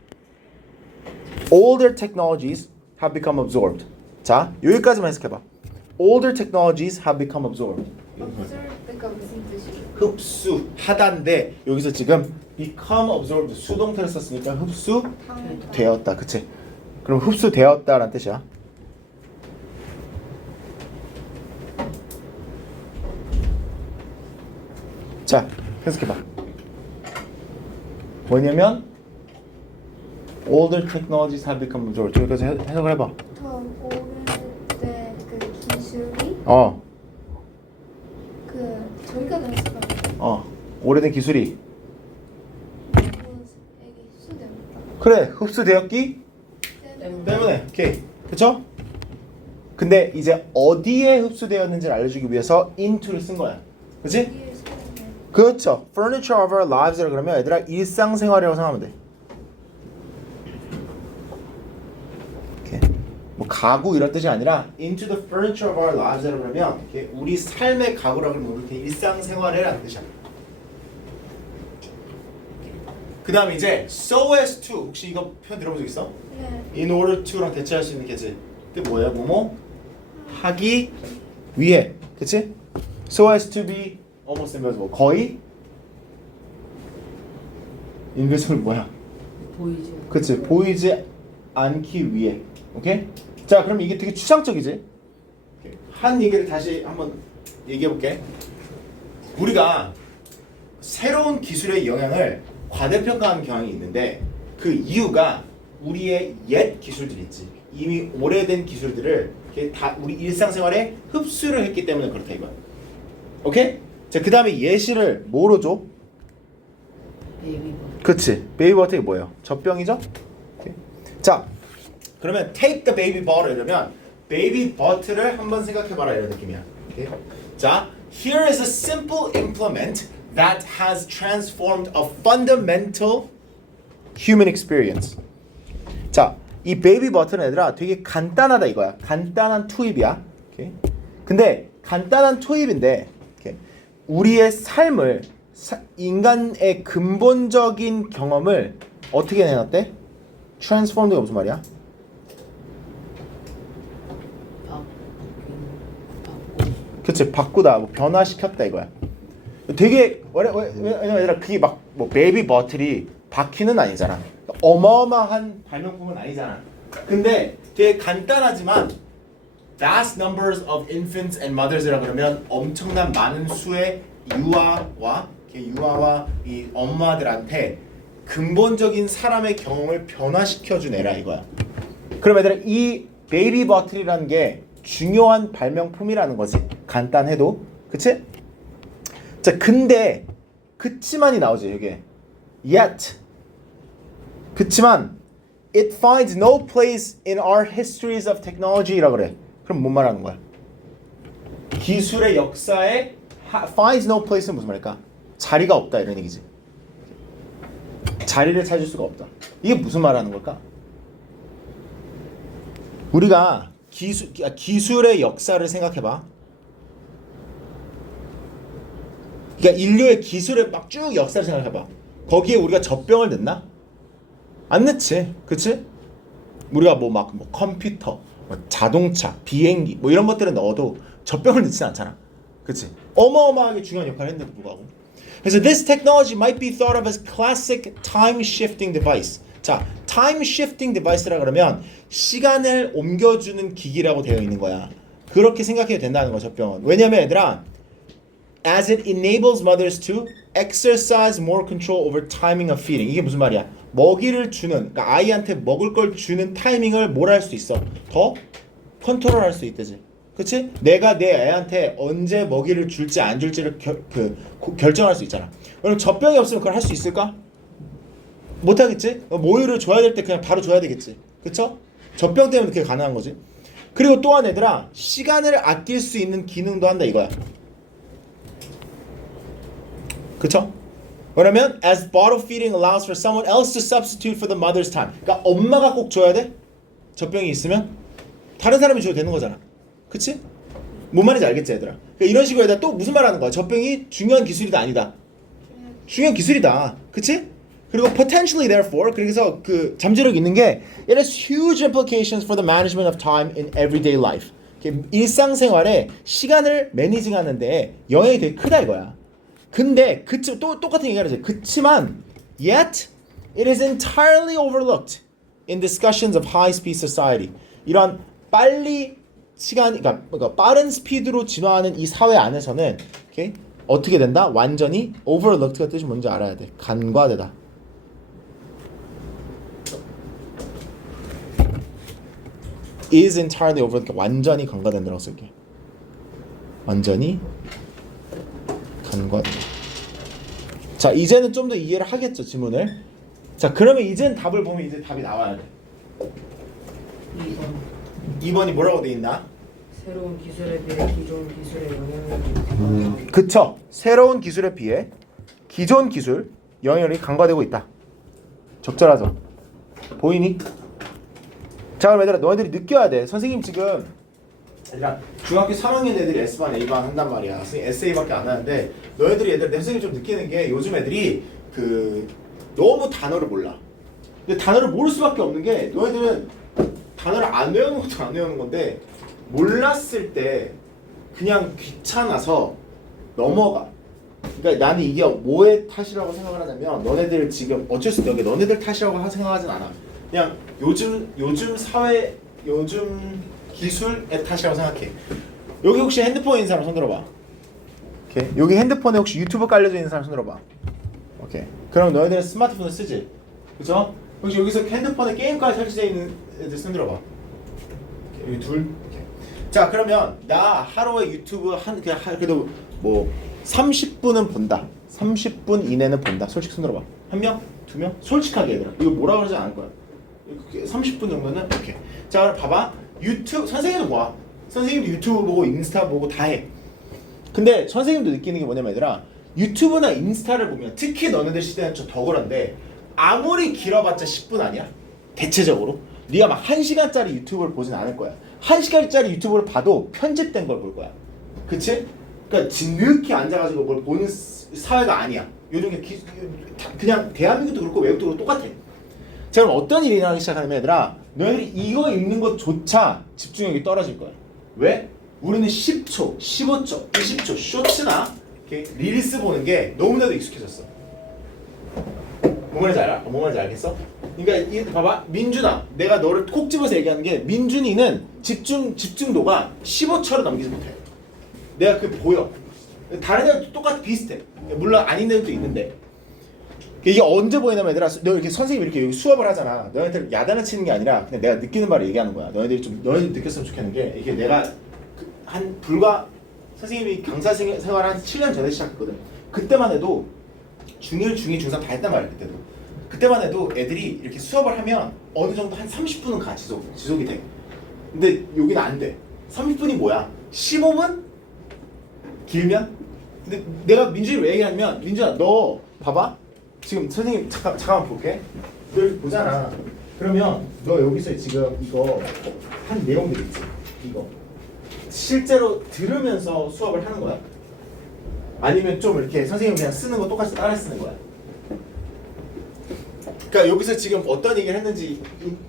Older technologies have become absorbed. 자, 여기까지만 해석해봐. Older technologies have become absorbed. absorbed가 무슨 뜻이에요? 흡수하다인데 여기서 지금 become absorbed 수동태를 썼으니까 흡수되었다. 그치? 그럼 흡수되었다라는 뜻이야. 자, 해석해봐. 뭐냐면 older technologies have become absorbed. 여기까지 해석을 해봐. 더 오래된 그 기술이 그 저희가 나왔어요. 오래된 기술이 에게 수되었다. 그래 흡수되었기 때문에 오케이 그쵸? 근데 이제 어디에 흡수되었는지를 알려주기 위해서 into를 쓴 거야. 그치? 그렇죠. Furniture of our lives를 그러면 얘들아 일상생활이라고 생각하면 돼. 이렇게 뭐 가구 이런 뜻이 아니라 into the furniture of our lives를 그러면 이렇게 우리 삶의 가구라고 하면 이렇게 일상생활이라는 뜻이야. 그 다음에 이제 so as to 혹시 이거 표현 들어본 적 있어? 네. in order to랑 대체할 수 있는 게지. 그게 뭐야? 뭐뭐 하기 위해. 그치? so as to be almost invisible. 거의 invisible 뭐야? 보이지. 그치? 보이지 않기 위해. 오케이? 자, 그럼 이게 되게 추상적이지? 한 얘기를 다시 한번 얘기해볼게. 우리가 새로운 기술의 영향을 과대평가하는 경향이 있는데 그 이유가 우리의 옛 기술들 있지. 이미 오래된 기술들을 이렇게 다 우리 일상생활에 흡수를 했기 때문에 그렇다 이거야. 오케이? 자, 그 다음에 예시를 뭐로 줘? 베이비. 그치. 베이비 버튼이 뭐예요? 젖병이죠? 오케이. 자, 그러면 take the baby bottle 이러면 베이비 버튼을 한번 생각해봐라 이런 느낌이야. 오케이? 자, here is a simple implement that has transformed a fundamental human experience. 자, 이 베이비 버튼은 얘들아 되게 간단하다 이거야. 간단한 투입이야. 오케이? 근데 간단한 투입인데 오케이? 우리의 삶을 인간의 근본적인 경험을 어떻게 내놨대? transformed가 무슨 말이야? 그치, 바꾸다, 뭐 변화시켰다 이거야. 되게 왜냐면 얘들아 그게 막 뭐 베이비 버틀이 바퀴는 아니잖아. 어마어마한 발명품은 아니잖아. 근데 되게 간단하지만 vast numbers of infants and mothers이라 그러면 엄청난 많은 수의 유아와 이 엄마들한테 근본적인 사람의 경험을 변화시켜준 애라 이거야. 그럼 얘들아 이 베이비 버틀이라는 게 중요한 발명품이라는 거지. 간단해도. 그치? 자, 근데 그치만이 나오지, 여기에. Yet. 그치만 it finds no place in our histories of technology라고 그래. 그럼 뭔 말하는 거야? 기술의 역사에 finds no place는 무슨 말일까? 자리가 없다 이런 얘기지. 자리를 찾을 수가 없다. 이게 무슨 말하는 걸까? 우리가 기술의 역사를 생각해봐. 그러니까 인류의 기술의 막 쭉 역사를 생각해봐. 거기에 우리가 젖병을 넣나? 안 넣지, 그치? 우리가 뭐 컴퓨터, 뭐 자동차, 비행기 뭐 이런 것들을 넣어도 젖병을 넣진 않잖아, 그치? 어마어마하게 중요한 역할을 했는데도 불구하고. 그래서 this technology might be thought of as classic time shifting device. 자, time shifting device라 그러면 시간을 옮겨주는 기기라고 되어 있는 거야. 그렇게 생각해도 된다는 거야, 젖병은. 왜냐면 얘들아, as it enables mothers to exercise more control over timing of feeding. 이게 무슨 말이야? 먹이를 주는, 그러니까 아이한테 먹을 걸 주는 타이밍을 뭘 할 수 있어? 더 컨트롤할 수 있대지. 그치? 내가 내 애한테 언제 먹이를 줄지 안 줄지를 결정할 수 있잖아. 그럼 젖병이 없으면 그걸 할 수 있을까? 못하겠지? 모유를 줘야 될 때 그냥 바로 줘야 되겠지. 그쵸? 젖병 때문에 그게 가능한 거지. 그리고 또한 얘들아, 시간을 아낄 수 있는 기능도 한다 이거야. 그쵸? 왜냐면 as bottle feeding allows for someone else to substitute for the mother's time. 그러니까 엄마가 꼭 줘야 돼? 젖병이 있으면 다른 사람이 줘도 되는 거잖아. 그치? 뭔 말인지 알겠지 얘들아? 그러니까 이런 식으로 얘들아 또 무슨 말 하는 거야? 젖병이 중요한 기술이다 아니다? 중요한 기술이다. 그치? 그리고 potentially therefore, 그래서 그 잠재력이 있는 게 it has huge implications for the management of time in everyday life. 일상생활에 시간을 매니징하는 데 영향이 되게 크다 이거야. 근데 또 똑같은 얘기를 하지. 그치만 yet it is entirely overlooked in discussions of high-speed society. 이런 그러니까 빠른 스피드로 진화하는 이 사회 안에서는 okay? 어떻게 된다? 완전히 overlooked가 뜻이 뭔지 알아야 돼. 간과되다. is entirely overlooked. 완전히 간과된다고 쓸게. 완전히 간과된다. 자, 이제는 좀 더 이해를 하겠죠, 지문을. 자, 그러면 이제는 답을 보면 이제 답이 나와야 돼. 2번. 2번이 뭐라고 돼 있나? 새로운 기술에 비해 기존 기술에 영향을 그쵸. 새로운 기술에 비해 기존 기술 영향력이 강화되고 있다. 적절하죠. 보이니? 자, 그럼 얘들아 너희들이 느껴야 돼. 선생님 지금 얘들아 중학교 3학년 애들이 S반, A반 한단 말이야. 선생님 SA밖에 안 하는데 너희들이 얘들아 내 선생님 좀 느끼는 게 요즘 애들이 너무 단어를 몰라. 근데 단어를 모를 수밖에 없는 게 너희들은 단어를 안 외우는 것도 안 외우는 건데 몰랐을 때 그냥 귀찮아서 넘어가. 그러니까 나는 이게 뭐의 탓이라고 생각을 하냐면 너네들 지금 어쩔 수 없게 너네들 탓이라고 생각하진 않아. 그냥 요즘 사회 요즘 기술의 탓이라고 생각해. 여기 혹시 핸드폰 있는 사람 손 들어봐. 오케이. 여기 핸드폰에 혹시 유튜브 깔려져 있는 사람 손 들어봐. 오케이. 그럼 너희들은 스마트폰을 쓰지. 그죠? 혹시 여기서 핸드폰에 게임까지 설치되어 있는 애들 손 들어봐. 오케이. 여기 둘. 오케이. 자, 그러면 나 하루에 유튜브 그래도 뭐 30분은 본다. 30분 이내는 본다. 솔직히 손 들어봐. 한 명? 두 명? 솔직하게 얘들아. 이거 뭐라 그러지 않을 거야. 30분 정도는 이렇게. 자, 그럼 봐봐. 유튜브 선생님도 봐. 선생님도 유튜브 보고 인스타 보고 다 해. 근데 선생님도 느끼는 게 뭐냐면 얘들아, 유튜브나 인스타를 보면 특히 너네들 시대는 좀 더 그런데 아무리 길어봤자 10분 아니야? 대체적으로 네가 막 1시간짜리 유튜브를 보진 않을 거야. 1시간짜리 유튜브를 봐도 편집된 걸 볼 거야. 그치? 그러니까 진득히 앉아가지고 뭘 보는 사회가 아니야. 요즘 그냥 대한민국도 그렇고 외국도 그렇고 똑같아. 자, 그럼 어떤 일이 일어나기 시작하냐면 얘들아, 너희들이 이거 읽는 것조차 집중력이 떨어질 거야. 왜? 우리는 10초, 15초, 20초 쇼츠나 릴스 보는 게 너무나도 익숙해졌어. 뭔 말인지 알겠어? 그러니까 이 봐봐, 민준아, 내가 너를 콕 집어서 얘기하는 게 민준이는 집중도가 15초를 넘기지 못해. 내가 그게 보여. 다른 애들도 똑같이 비슷해. 물론 아닌 애들도 있는데 이게 언제 보이냐면 얘들아, 너 이렇게 선생님이 이렇게 여기 수업을 하잖아. 너희들 야단을 치는 게 아니라 그냥 내가 느끼는 말을 얘기하는 거야. 너희들이 느꼈으면 좋겠는 게 이게 내가 한 불과 선생님이 강사 생활 한 7년 전에 시작했거든. 그때만 해도 중1, 중2, 중3 다 했단 말이야. 그때만 해도 애들이 이렇게 수업을 하면 어느 정도 한 30분은 지속이 돼. 근데 여기는 안 돼. 30분이 뭐야? 15분? 길면? 근데 내가 민준이를 왜 얘기하냐면, 민준아 너 봐봐. 지금 선생님 잠깐만 볼게. 너 여기 보잖아. 그러면 너 여기서 지금 이거 한 내용들 있지? 이거 실제로 들으면서 수업을 하는 거야? 아니면 좀 이렇게 선생님 그냥 쓰는 거 똑같이 따라 쓰는 거야? 그러니까 여기서 지금 어떤 얘기를 했는지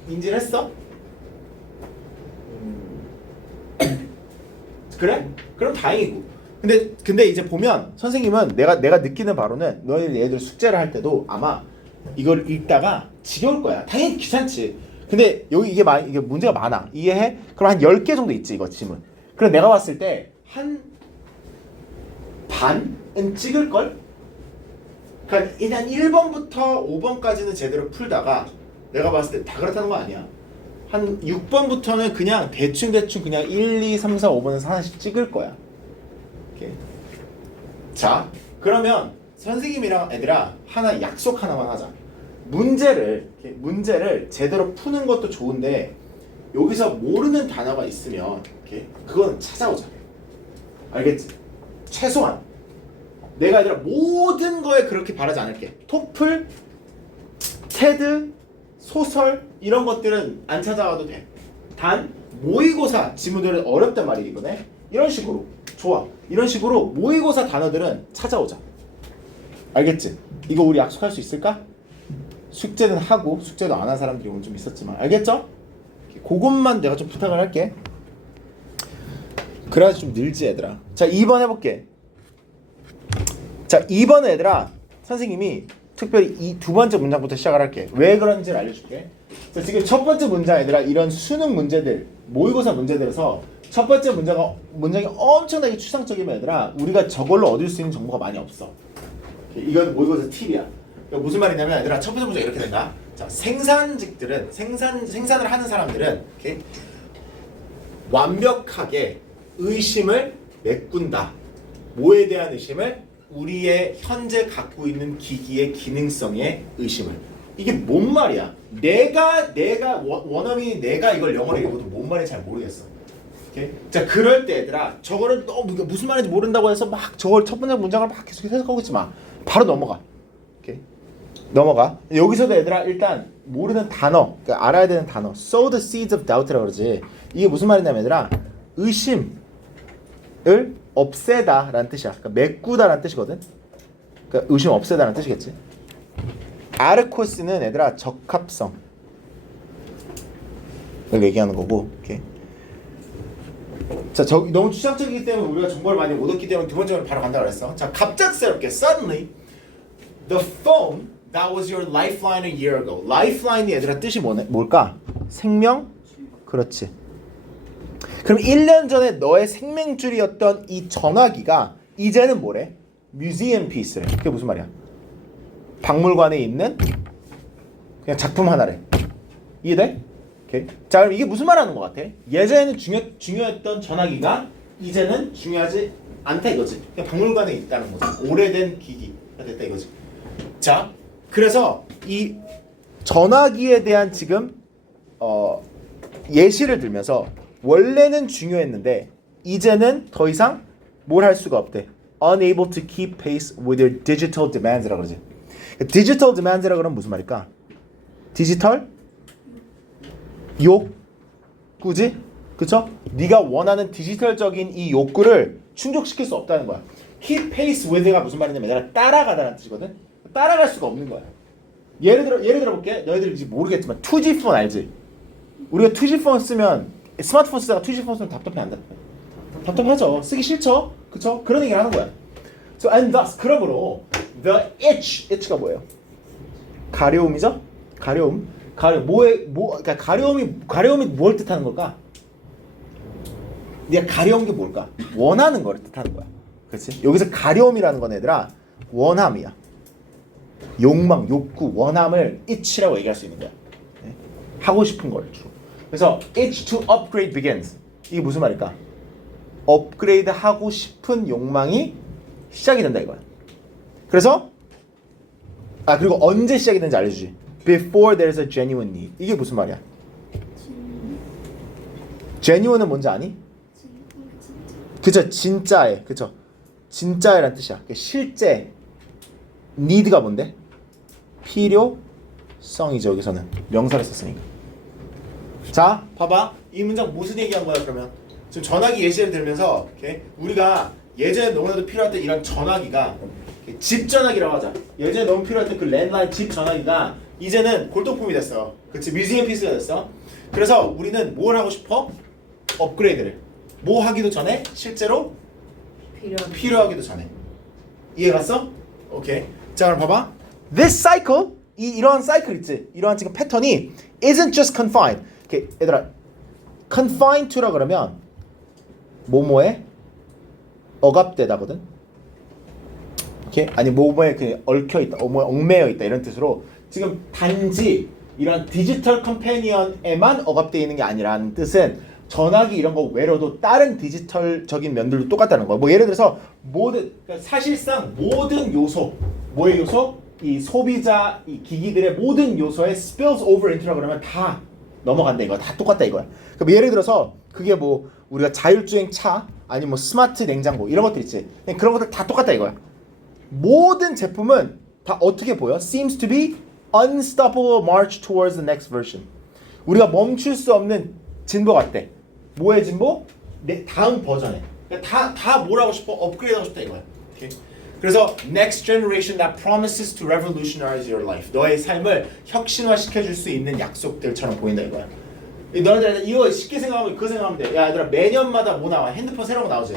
인지를 했어? 그래? 그럼 다행이고. 근데 이제 보면 선생님은 내가 느끼는 바로는 너희들 얘들 숙제를 할 때도 아마 이걸 읽다가 지겨울 거야. 당연히 귀찮지. 근데 여기 이게 문제가 많아. 이해해? 그럼 한 10개 정도 있지 이거 지문. 그럼 내가 봤을 때 한 반은 찍을 걸? 그러니까 일단 1번부터 5번까지는 제대로 풀다가 내가 봤을 때 다 그렇다는 거 아니야. 한 6번부터는 그냥 대충 그냥 1, 2, 3, 4, 5번에서 하나씩 찍을 거야. 오케이. 자, 그러면 선생님이랑 애들아 하나 약속 하나만 하자. 문제를 제대로 푸는 것도 좋은데 여기서 모르는 단어가 있으면 그거는 찾아오자. 알겠지? 최소한 내가 얘들아 모든 거에 그렇게 바라지 않을게. 토플, 테드, 소설 이런 것들은 안 찾아와도 돼. 단 모의고사 지문들은 어렵단 말이야 이번에. 이런 식으로 좋아. 이런 식으로 모의고사 단어들은 찾아오자. 알겠지? 이거 우리 약속할 수 있을까? 숙제는 하고 숙제도 안 한 사람들이 오늘 좀 있었지만 알겠죠? 그것만 내가 좀 부탁을 할게. 그래야지 좀 늘지 얘들아. 자 2번 해볼게. 자 2번 얘들아 선생님이 특별히 이 두 번째 문장부터 시작을 할게. 왜 그런지를 알려줄게. 자 지금 첫 번째 문장 얘들아 이런 수능 문제들 모의고사 문제들에서 첫 번째 문장이 엄청나게 추상적이면 얘들아 우리가 저걸로 얻을 수 있는 정보가 많이 없어. 이건 모의고사 팁이야. 그러니까 무슨 말이냐면 얘들아 첫 번째 문장 이렇게 된다. 자 생산직들은 생산을 하는 사람들은 완벽하게 의심을 메꾼다. 뭐에 대한 의심을? 우리의 현재 갖고 있는 기기의 기능성의 의심을. 이게 뭔 말이야? 원어민이 내가 이걸 영어로 읽어도 뭔 말인지 잘 모르겠어. 오케이? 자 그럴 때 얘들아 저거를 너무 무슨 말인지 모른다고 해서 막 저걸 첫 번째 문장을 막 계속 해석하고 있지 마. 바로 넘어가. 오케이? 넘어가. 여기서도 얘들아 일단 모르는 단어, 그러니까 알아야 되는 단어 sow the seeds of doubt라고 그러지. 이게 무슨 말이냐면 얘들아 의심을 없애다라는 뜻이야. 그러니까 메꾸다라는 뜻이거든. 그러니까 의심 없애다라는 뜻이겠지. 아르코스는 얘들아 적합성 이걸 얘기하는 거고. 오케이. 자, 너무 추상적이기 때문에 우리가 정보를 많이 못 얻기 때문에 두 번째로 바로 간다 그랬어. 자, 갑작스럽게 suddenly the phone that was your lifeline a year ago. lifeline이 얘들아 뜻이 뭘까? 생명? 그렇지. 그럼 1년 전에 너의 생명줄이었던 이 전화기가 이제는 뭐래? 뮤지엄 피스래. 그게 무슨 말이야? 박물관에 있는 그냥 작품 하나래. 이해돼? 오케이. 자 그럼 이게 무슨 말 하는 것 같아? 예전에는 중요했던 전화기가 이제는 중요하지 않다 이거지. 그냥 박물관에 있다는 거지. 오래된 기기가 됐다 이거지. 자 그래서 이 전화기에 대한 지금 예시를 들면서 원래는 중요했는데 이제는 더 이상 뭘 할 수가 없대. Unable to keep pace with your digital demands라고 그러지. 디지털 디만드라 그러면 무슨 말일까? 디지털 욕구지? 그쵸? 네가 원하는 디지털적인 이 욕구를 충족시킬 수 없다는 거야. keep pace with가 무슨 말이냐면 내가 따라가다라는 뜻이거든. 따라갈 수가 없는 거야. 예를 들어 볼게. 너희들 이제 모르겠지만 2G 폰 알지? 우리가 2G 폰 쓰면 스마트폰 쓰다가 2G 폰 쓰면 답답해 안 답답해? 답답하죠. 쓰기 싫죠? 그쵸? 그런 얘기를 하는 거야. So and thus 그러므로 the itch가 뭐예요? 가려움이죠? 가려움. 그러니까 가려움이 뭘 뜻하는 걸까? 네가 가려운 게 뭘까? 원하는 거를 뜻하는 거야. 그렇지? 여기서 가려움이라는 건 얘들아 원함이야. 욕망, 욕구, 원함을 itch라고 얘기할 수 있는 거야. 네? 하고 싶은 걸 주로. 그래서 itch to upgrade begins. 이게 무슨 말일까? 업그레이드 하고 싶은 욕망이 시작이 된다 이거야. 그래서 그리고 언제 시작이 되는지 알려주지. Before there's a genuine need. 이게 무슨 말이야? genuine은 뭔지 아니? 그쵸, 진짜에. 그쵸, 진짜에란 뜻이야. 실제 need가 뭔데? 필요성이죠. 여기서는 명사를 썼으니까. 자, 봐봐. 이 문장 무슨 얘기한 거야 그러면? 지금 전화기 예시를 들면서 우리가 예전에 너무나도 필요했던 이런 전화기가 집 전화기라고 하자. 예전에 너무 필요했던 그 랜드라인 집 전화기가 이제는 골동품이 됐어. 그치? 뮤지엄 피스가 됐어. 그래서 우리는 뭘 하고 싶어? 업그레이드를. 뭐 하기도 전에 실제로 필요하기도 전에. 이해 갔어? 오케이. 자, 그럼 봐봐. This cycle, 이러한 사이클 있지? 이러한 지금 패턴이 isn't just confined. 오케이, 얘들아, confined to라 그러면 뭐뭐에 억압되다거든. 오케이? 아니 뭐뭐에 그 얽혀 있다, 얽매여 있다 이런 뜻으로 지금 단지 이런 디지털 컴패니언에만 억압되어 있는 게 아니라는 뜻은 전화기 이런 거 외로도 다른 디지털적인 면들도 똑같다는 거야. 뭐 예를 들어서 그러니까 사실상 모든 요소, 뭐의 요소? 이 소비자 이 기기들의 모든 요소에 spills over into라 그러면 다 넘어간다 이거야. 다 똑같다 이거야. 그럼 예를 들어서 그게 뭐 우리가 자율주행 차 아니면 뭐 스마트 냉장고 이런 것들 있지. 그런 것들 다 똑같다 이거야. 모든 제품은 다 어떻게 보여? Seems to be unstoppable march towards the next version. 우리가 멈출 수 없는 진보 같대. 뭐의 진보? 다음 버전에. 그러니까 다 뭘 하고 싶어? 업그레이드 하고 싶다 이거야. 오케이? 그래서 next generation that promises to revolutionize your life. 너의 삶을 혁신화시켜 줄 수 있는 약속들처럼 보인다 이거야. 너네들 이거 쉽게 생각하면 그거 생각하면 돼. 야, 얘들아 매년마다 뭐 나와? 핸드폰 새로운 거 나오지.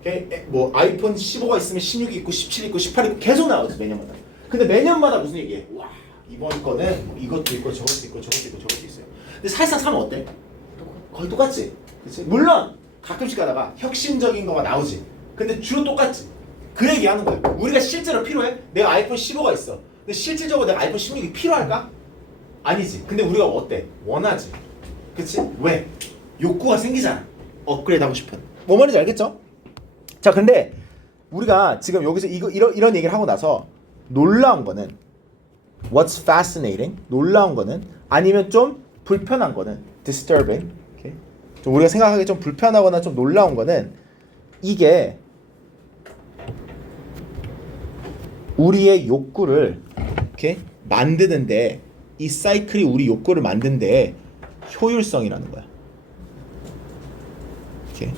오케이? 뭐 아이폰 15가 있으면 16이 있고 17이 있고 18이 있고 계속 나오지 매년마다. 근데 매년마다 무슨 얘기해? 와, 이번 거는 뭐 이것도 있고 저것도 있고 저것도 있고 저것도 있어요. 근데 사실상 사면 어때? 거의 똑같지. 그치? 물론 가끔씩 가다가 혁신적인 거가 나오지. 근데 주로 똑같지. 그 얘기하는 거야. 우리가 실제로 필요해? 내가 아이폰 15가 있어. 근데 실질적으로 내가 아이폰 16이 필요할까? 아니지. 근데 우리가 어때? 원하지. 그치? 왜? 욕구가 생기잖아. 업그레이드 하고 싶은. 뭐 말인지 알겠죠? 자, 근데 우리가 지금 여기서 이런 얘기를 하고 나서 놀라운 거는 what's fascinating? 놀라운 거는 아니면 좀 불편한 거는 disturbing. Okay? 좀 우리가 생각하기에 좀 불편하거나 좀 놀라운 거는 이게 우리의 욕구를 이렇게 만드는데 이 사이클이 우리 욕구를 만드는데 효율성이라는 거야. 이렇게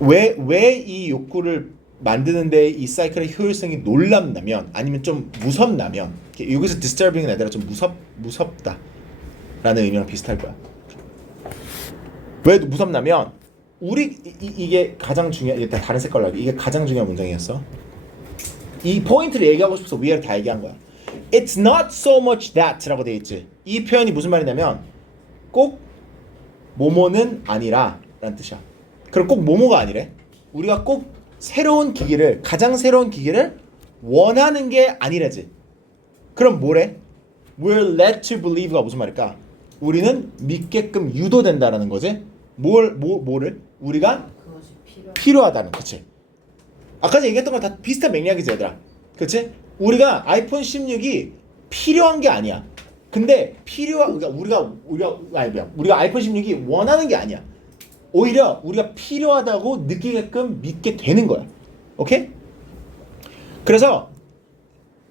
왜 이 욕구를 만드는데 이 사이클의 효율성이 놀랍다면 아니면 좀 무섭다면 여기서 disturbing은 아니라 좀 무섭다라는 의미랑 비슷할 거야. 왜 무섭냐면 이게 가장 중요한 일단 다른 색깔로 하기 이게 가장 중요한 문장이었어. 이 포인트를 얘기하고 싶어서 위에를 다 얘기한 거야. It's not so much that라고 돼 있지. 이 표현이 무슨 말이냐면 꼭 뭐뭐는 아니라 라는 뜻이야. 그럼 꼭 뭐뭐가 아니래. 우리가 꼭 새로운 기기를 가장 새로운 기기를 원하는 게 아니래지. 그럼 뭐래? We're led to believe가 무슨 말일까? 우리는 믿게끔 유도된다라는 거지. 뭐를? 우리가 필요하다는 거지. 아까 전에 얘기했던 거 다 비슷한 맥락이지 얘들아. 그치? 우리가 아이폰 16이 필요한 게 아니야. 근데 그러니까 우리가 아이폰 16이 원하는 게 아니야. 오히려 우리가 필요하다고 느끼게끔 믿게 되는 거야. 오케이? 그래서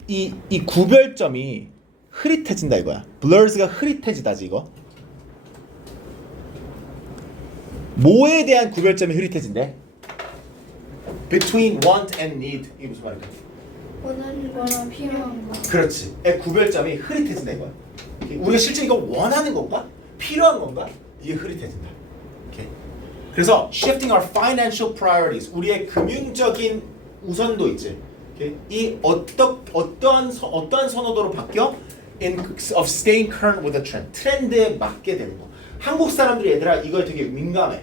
이 구별점이 흐릿해진다 이거야. blurs가 흐릿해지다지 이거. 뭐에 대한 구별점이 흐릿해진대? Between want and need. 이게 무슨 말일까? 원하는 거랑 필요한 거. 그렇지. 구별점이 흐릿해진다 이거야. 우리가 실제 이거 원하는 건가? 필요한 건가? 이게 흐릿해진다. 오케이. 그래서 shifting our financial priorities. 우리의 금융적인 우선도 있지. 오케이. 이 어떠한 선호도로 바뀌어? of staying current with the trend. 트렌드에 맞게 되는 거. 한국 사람들이 얘들아 이거에 되게 민감해.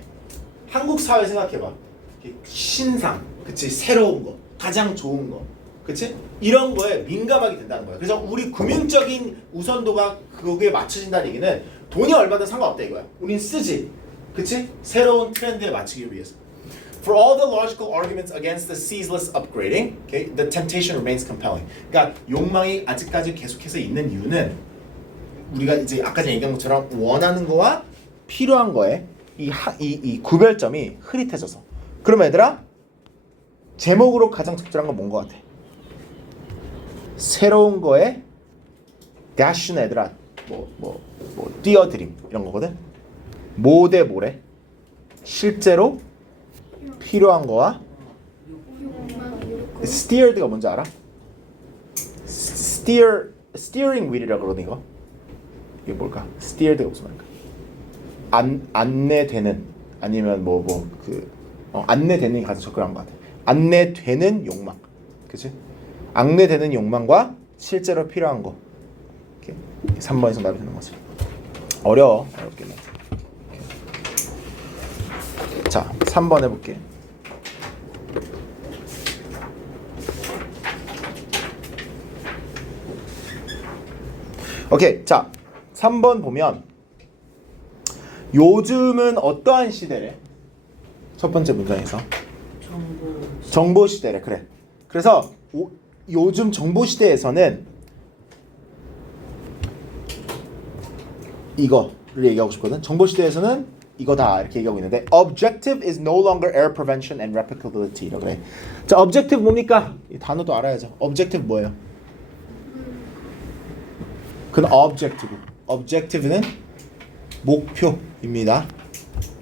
한국 사회 생각해봐. 신상, 그치? 새로운 거, 가장 좋은 거, 그치? 이런 거에 민감하게 된다는 거야. 그래서 우리 금융적인 우선도가 거기에 맞춰진다는 얘기는 돈이 얼마든 상관없다 이거야. 우린 쓰지. 그치? 새로운 트렌드에 맞추기 위해서. For all the logical arguments against the ceaseless upgrading, okay, the temptation remains compelling. 그러니까 욕망이 아직까지 계속해서 있는 이유는 우리가 이제 아까 전에 얘기한 것처럼 원하는 거와 필요한 거에 이 구별점이 흐릿해져서. 그러면 얘들아 제목으로 가장 적절한 건 뭔 것 같아? 새로운 거에 다시는 애들아 뭐 뛰어드림 이런 거거든. 뭐 대 뭐래? 실제로 필요한 거와 steered가 뭔지 알아? steering wheel이라고 그러는 이거. 이게 뭘까? steered가 무슨 말일까? 안내되는 아니면 안내되는 게 가장 적절한 것 같아. 안내되는 욕망, 그치? 안내되는 욕망과 실제로 필요한 거. 이렇게 3번에서 나오게 되는 거지. 어렵겠네. 자, 3번 해볼게. 오케이, 자, 3번 보면 요즘은 어떠한 시대래? 첫 번째 문장에서 정보 시대래. 그래. 그래서 요즘 정보 시대에서는 이거를 얘기하고 싶거든. 정보 시대에서는 이거다 이렇게 얘기하고 있는데 objective is no longer error prevention and replicability 이라고 그래. 자, objective 뭡니까? 이 단어도 알아야죠. objective 뭐예요? 그건 objective는 목표입니다.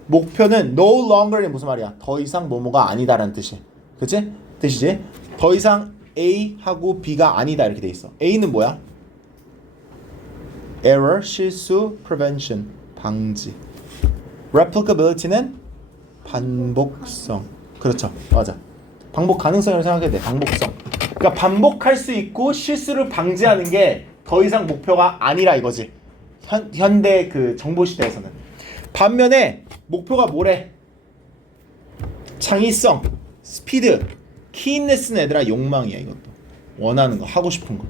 목표는 no longer이 무슨 말이야? 더 이상 뭐뭐가 아니다라는 뜻이. 그치? 뜻이지? 더 이상 A하고 B가 아니다 이렇게 돼 있어. A는 뭐야? error, 실수, prevention, 방지. replicability는 반복성. 그렇죠. 맞아. 반복 가능성을 생각해야 돼. 반복성. 그러니까 반복할 수 있고 실수를 방지하는 게 더 이상 목표가 아니라 이거지. 현대 그 정보 시대에서는. 반면에 목표가 뭐래? 창의성, 스피드, 키인네스는 얘들아 욕망이야. 이것도 원하는 거, 하고 싶은 거.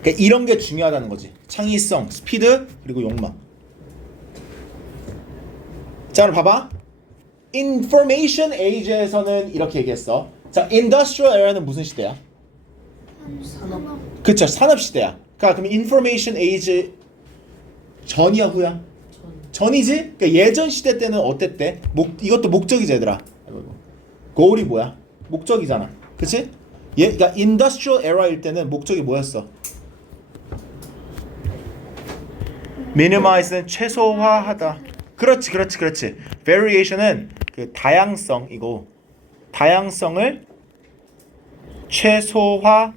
그러니까 이런 게 중요하다는 거지. 창의성, 스피드, 그리고 욕망. 자, 그럼 봐봐. Information Age에서는 이렇게 얘기했어. 자, Industrial Era는 무슨 시대야? 산업. 그쵸, 산업 시대야. 그러니까 그럼 Information Age 전이야 후야? 전이지? 그러니까 예전 시대 때는 어땠대? 이것도 목적이지 얘들아. goal이 뭐야? 목적이잖아. 그치? 그러니까 Industrial Era일 때는 목적이 뭐였어? Minimize는 최소화하다. 그렇지. Variation은 그 다양성이고 다양성을 최소화하는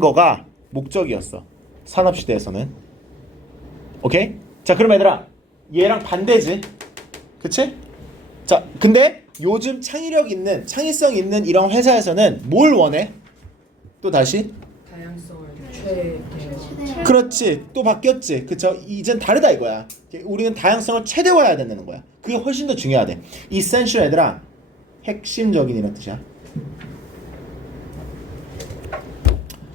거가 목적이었어. 산업 시대에서는. 오케이? 자, 그럼 얘들아, 얘랑 반대지. 그치? 자, 근데 요즘 창의성 있는 이런 회사에서는 뭘 원해? 또 다시? 다양성을 최대화. 그렇지. 또 바뀌었지. 그쵸? 이젠 다르다 이거야. 우리는 다양성을 최대화해야 된다는 거야. 그게 훨씬 더 중요하대. essential 얘들아, 핵심적인 이런 뜻이야.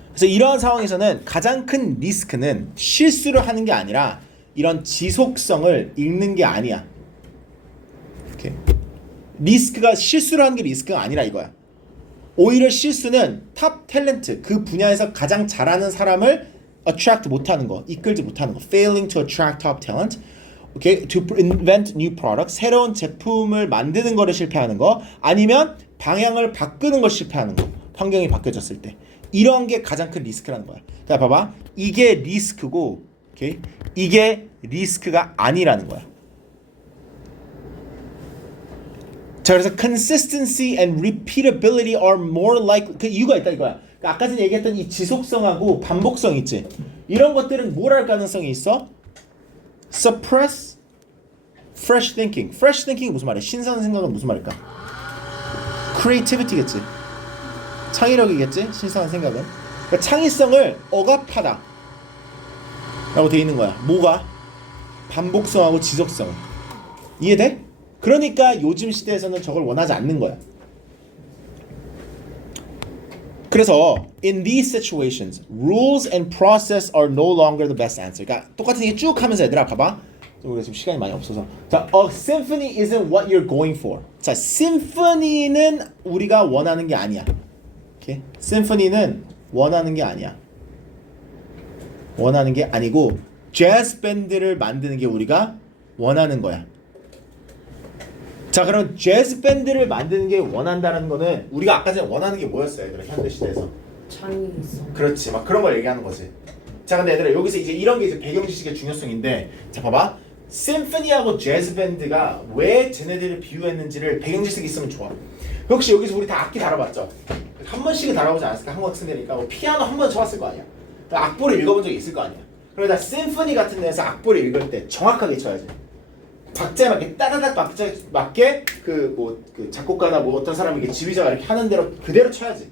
그래서 이러한 상황에서는 가장 큰 리스크는 실수를 하는 게 아니라 이런 지속성을 잃는 게 아니야. 이렇게. 리스크가 실수를 하는 게 리스크가 아니라 이거야. 오히려 실수는 탑 탤런트, 그 분야에서 가장 잘하는 사람을 attract 못하는 거, 이끌지 못하는 거. Failing to attract top talent. Okay, to invent new products. 새로운 제품을 만드는 거를 실패하는 거, 아니면 방향을 바꾸는 걸 실패하는 거. 환경이 바뀌어졌을 때. 이런 게 가장 큰 리스크라는 거야. 자, 봐봐. 이게 리스크고, okay? 이게 리스크가 아니라는 거야. 자, 그래서 consistency and repeatability are more likely. 그 이유가 있다 이거야. 그러니까 아까 전에 얘기했던 이 지속성하고 반복성 있지. 이런 것들은 뭘 할 가능성이 있어? Suppress fresh thinking. Fresh thinking이 무슨 말이야? 신선한 생각은 무슨 말일까? Creativity겠지. 창의력이겠지? 신선한 생각은. 그러니까 창의성을 억압하다 라고 돼 있는 거야. 뭐가? 반복성하고 지속성은. 이해돼? 그러니까 요즘 시대에서는 저걸 원하지 않는 거야. 그래서 in these situations, rules and process are no longer the best answer. 그러니까 똑같은 얘기 쭉 하면서 얘들아 봐봐. 우리가 지금 시간이 많이 없어서. 자, a symphony isn't what you're going for. 자, 심포니는 우리가 원하는 게 아니야. 오케이? 심포니는 원하는 게 아니야. 원하는 게 아니고 재즈 밴드를 만드는 게 우리가 원하는 거야. 자, 그럼 재즈 밴드를 만드는 게 원한다는 거는 우리가 아까 전에 원하는 게 뭐였어요, 얘들아? 현대 시대에서. 창의성. 그렇지, 막 그런 걸 얘기하는 거지. 자, 근데 얘들아 여기서 이제 이런 게 이제 배경 지식의 중요성인데, 자, 봐봐. 심포니하고 재즈 밴드가 왜 쟤네들을 비유했는지를 배경 지식이 있으면 좋아. 혹시 여기서 우리 다 악기 다뤄봤죠? 한 번씩은 다뤄보지 않았을까? 한국 학생들이니까 뭐 피아노 한 번 쳐봤을 거 아니야. 악보를 읽어본 적이 있을 거 아니야. 그러다 심포니 같은 데서 악보를 읽을 때 정확하게 쳐야지. 박자에 맞게 따다닥 박자에 맞게 그 작곡가나 뭐 어떤 사람이 이게 지휘자가 이렇게 하는 대로 그대로 쳐야지.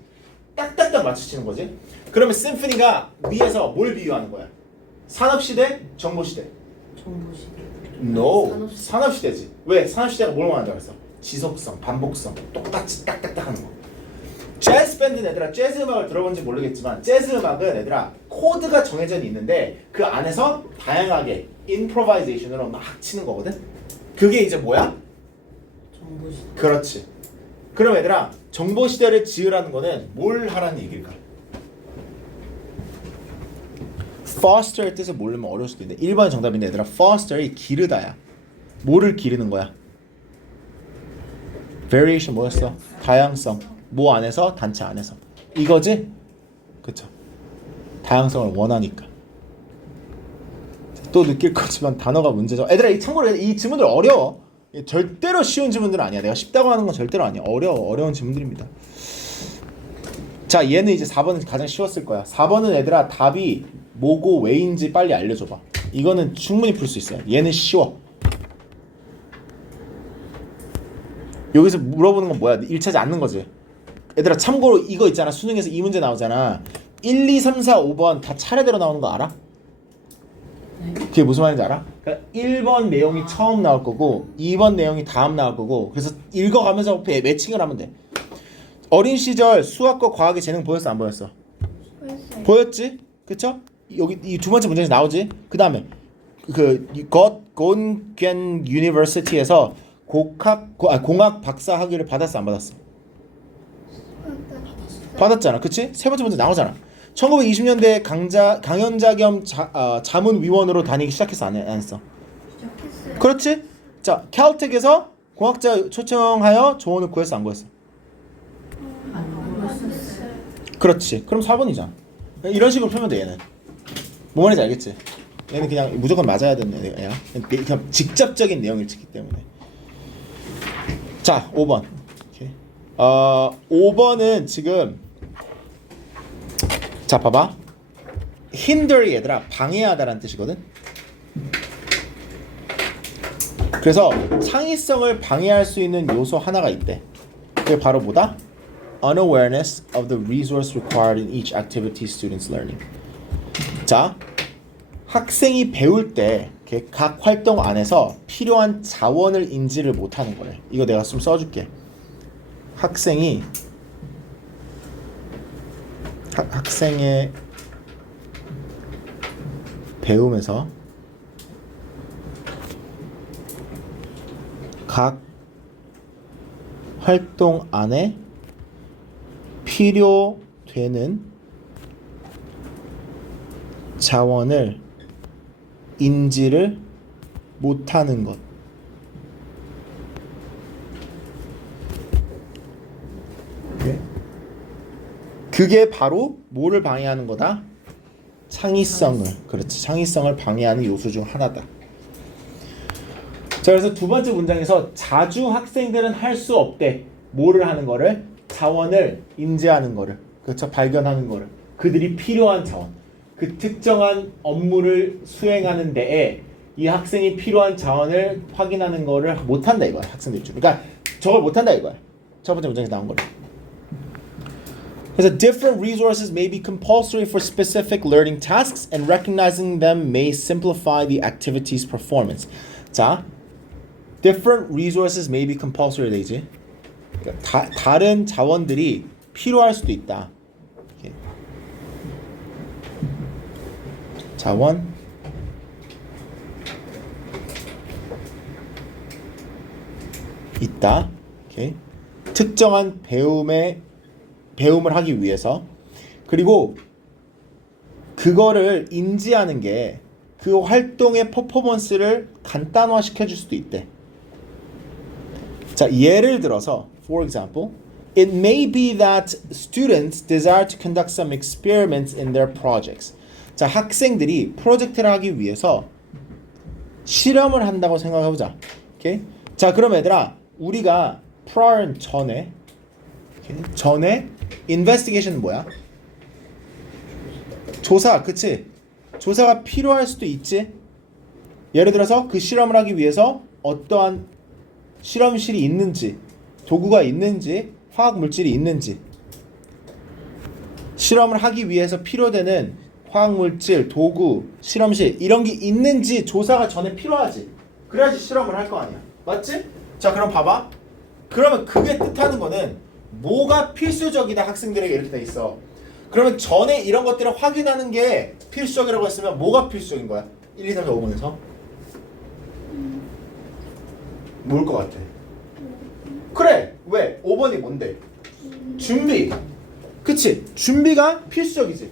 딱딱딱 맞추시는 거지. 그러면 심포니가 위에서 뭘 비유하는 거야? 산업시대, 정보시대. 정보시대. No, 산업시대지. 왜? 산업시대가 뭘 원한다고 했어? 지속성, 반복성, 똑같이 딱딱딱 하는 거. 재즈 밴드는 얘들아 재즈 음악을 들어본지 모르겠지만 재즈 음악은 얘들아 코드가 정해져 있는데 그 안에서 다양하게 improvisation으로 막 치는 거거든. 그게 이제 뭐야? 정보시대. 그렇지. 그럼 얘들아 정보 시대를 지으라는 거는 뭘 하라는 얘기일까? foster의 뜻을 모르면 어려울 수도 있는데 1번이 정답인데 얘들아 foster이 기르다야. 뭐를 기르는 거야? variation 뭐였어? 다양성. 뭐 안에서? 단체 안에서. 이거지? 그쵸? 다양성을 원하니까. 또 느낄 거지만 단어가 문제죠. 애들아 참고로 이 지문들 어려워. 절대로 쉬운 지문들은 아니야. 내가 쉽다고 하는 건 절대로 아니야. 어려운 지문들입니다. 자, 얘는 이제 4번은 가장 쉬웠을 거야. 4번은 얘들아 답이 뭐고 왜인지 빨리 알려줘봐. 이거는 충분히 풀 수 있어요. 얘는 쉬워. 여기서 물어보는 건 뭐야? 1차지 않는 거지. 얘들아 참고로 이거 있잖아. 수능에서 이 문제 나오잖아. 1, 2, 3, 4, 5번 다 차례대로 나오는 거 알아? 네. 그게 무슨 말인지 알아? 그러니까 1번 내용이 처음 나올 거고 2번 내용이 다음 나올 거고 그래서 읽어가면서 매칭을 하면 돼. 어린 시절 수학과 과학의 재능 보였어 안 보였어? 보였어요. 보였지? 그쵸? 여기 이 두 번째 문제에서 나오지? 그 다음에 곤겐 유니버시티에서 공학 박사 학위를 받았어 안 받았어? 받았잖아. 그치? 세 번째 문제 나오잖아. 1920년대 강연자 겸 자문위원으로 다니기 시작했어 안 했어? 시작했어요. 그렇지? 자, 캘텍에서 공학자 초청하여 조언을 구했어 안 구했어? 안 받았어요. 그렇지. 그럼 4번이잖아. 이런 식으로 풀면 돼 얘는. 뭐 말인지 알겠지? 얘는 그냥 무조건 맞아야 되는 애야. 그냥 직접적인 내용을 찍기 때문에. 자, 5번. 오케이. 5번은 지금 자, 봐봐. hinder 얘들아 방해하다라는 뜻이거든. 그래서 창의성을 방해할 수 있는 요소 하나가 있대. 그게 바로 뭐다? unawareness of the resource required in each activity students learning. 자, 학생이 배울 때 각 활동 안에서 필요한 자원을 인지를 못하는 거래. 이거 내가 좀 써줄게. 학생이 학생의 배우면서 각 활동 안에 필요되는 자원을 인지를 못하는 것. 그게 바로 뭐를 방해하는 거다? 창의성을. 그렇지. 창의성을 방해하는 요소 중 하나다. 자, 그래서 두 번째 문장에서 자주 학생들은 할 수 없대. 뭐를 하는 거를? 자원을 인지하는 거를. 그렇죠. 발견하는 거를. 그들이 필요한 자원. 그 특정한 업무를 수행하는 데에 이 학생이 필요한 자원을 확인하는 거를 못한다 이거야. 학생들 중. 그러니까 저걸 못한다 이거야. 첫 번째 문장에서 나온 거를. 그래서 different resources may be compulsory for specific learning tasks and recognizing them may simplify the activity's performance. 자, different resources may be compulsory 되지. 다른 자원들이 필요할 수도 있다. 자원 있다. 오케이. 특정한 배움을 하기 위해서. 그리고 그거를 인지하는 게 그 활동의 퍼포먼스를 간단화 시켜줄 수도 있대. 자, 예를 들어서 for example, it may be that students desire to conduct some experiments in their projects. 자, 학생들이 프로젝트를 하기 위해서 실험을 한다고 생각해보자. 오케이? 자, 그럼 얘들아, 우리가 prior 전에 전에 investigation 뭐야? 조사, 그치? 조사가 필요할 수도 있지. 예를 들어서 그 실험을 하기 위해서 어떠한 실험실이 있는지, 도구가 있는지, 화학 물질이 있는지, 실험을 하기 위해서 필요되는 화학 물질, 도구, 실험실 이런 게 있는지 조사가 전에 필요하지. 그래야지 실험을 할 거 아니야. 맞지? 자, 그럼 봐봐. 그러면 그게 뜻하는 거는 뭐가 필수적이다 학생들에게 이렇게 돼 있어. 그러면 전에 이런 것들을 확인하는 게 필수적이라고 했으면 뭐가 필수적인 거야? 1, 2, 3, 4, 5번에서 뭘 것 같아? 그래! 왜? 5번이 뭔데? 준비! 그치? 준비가 필수적이지.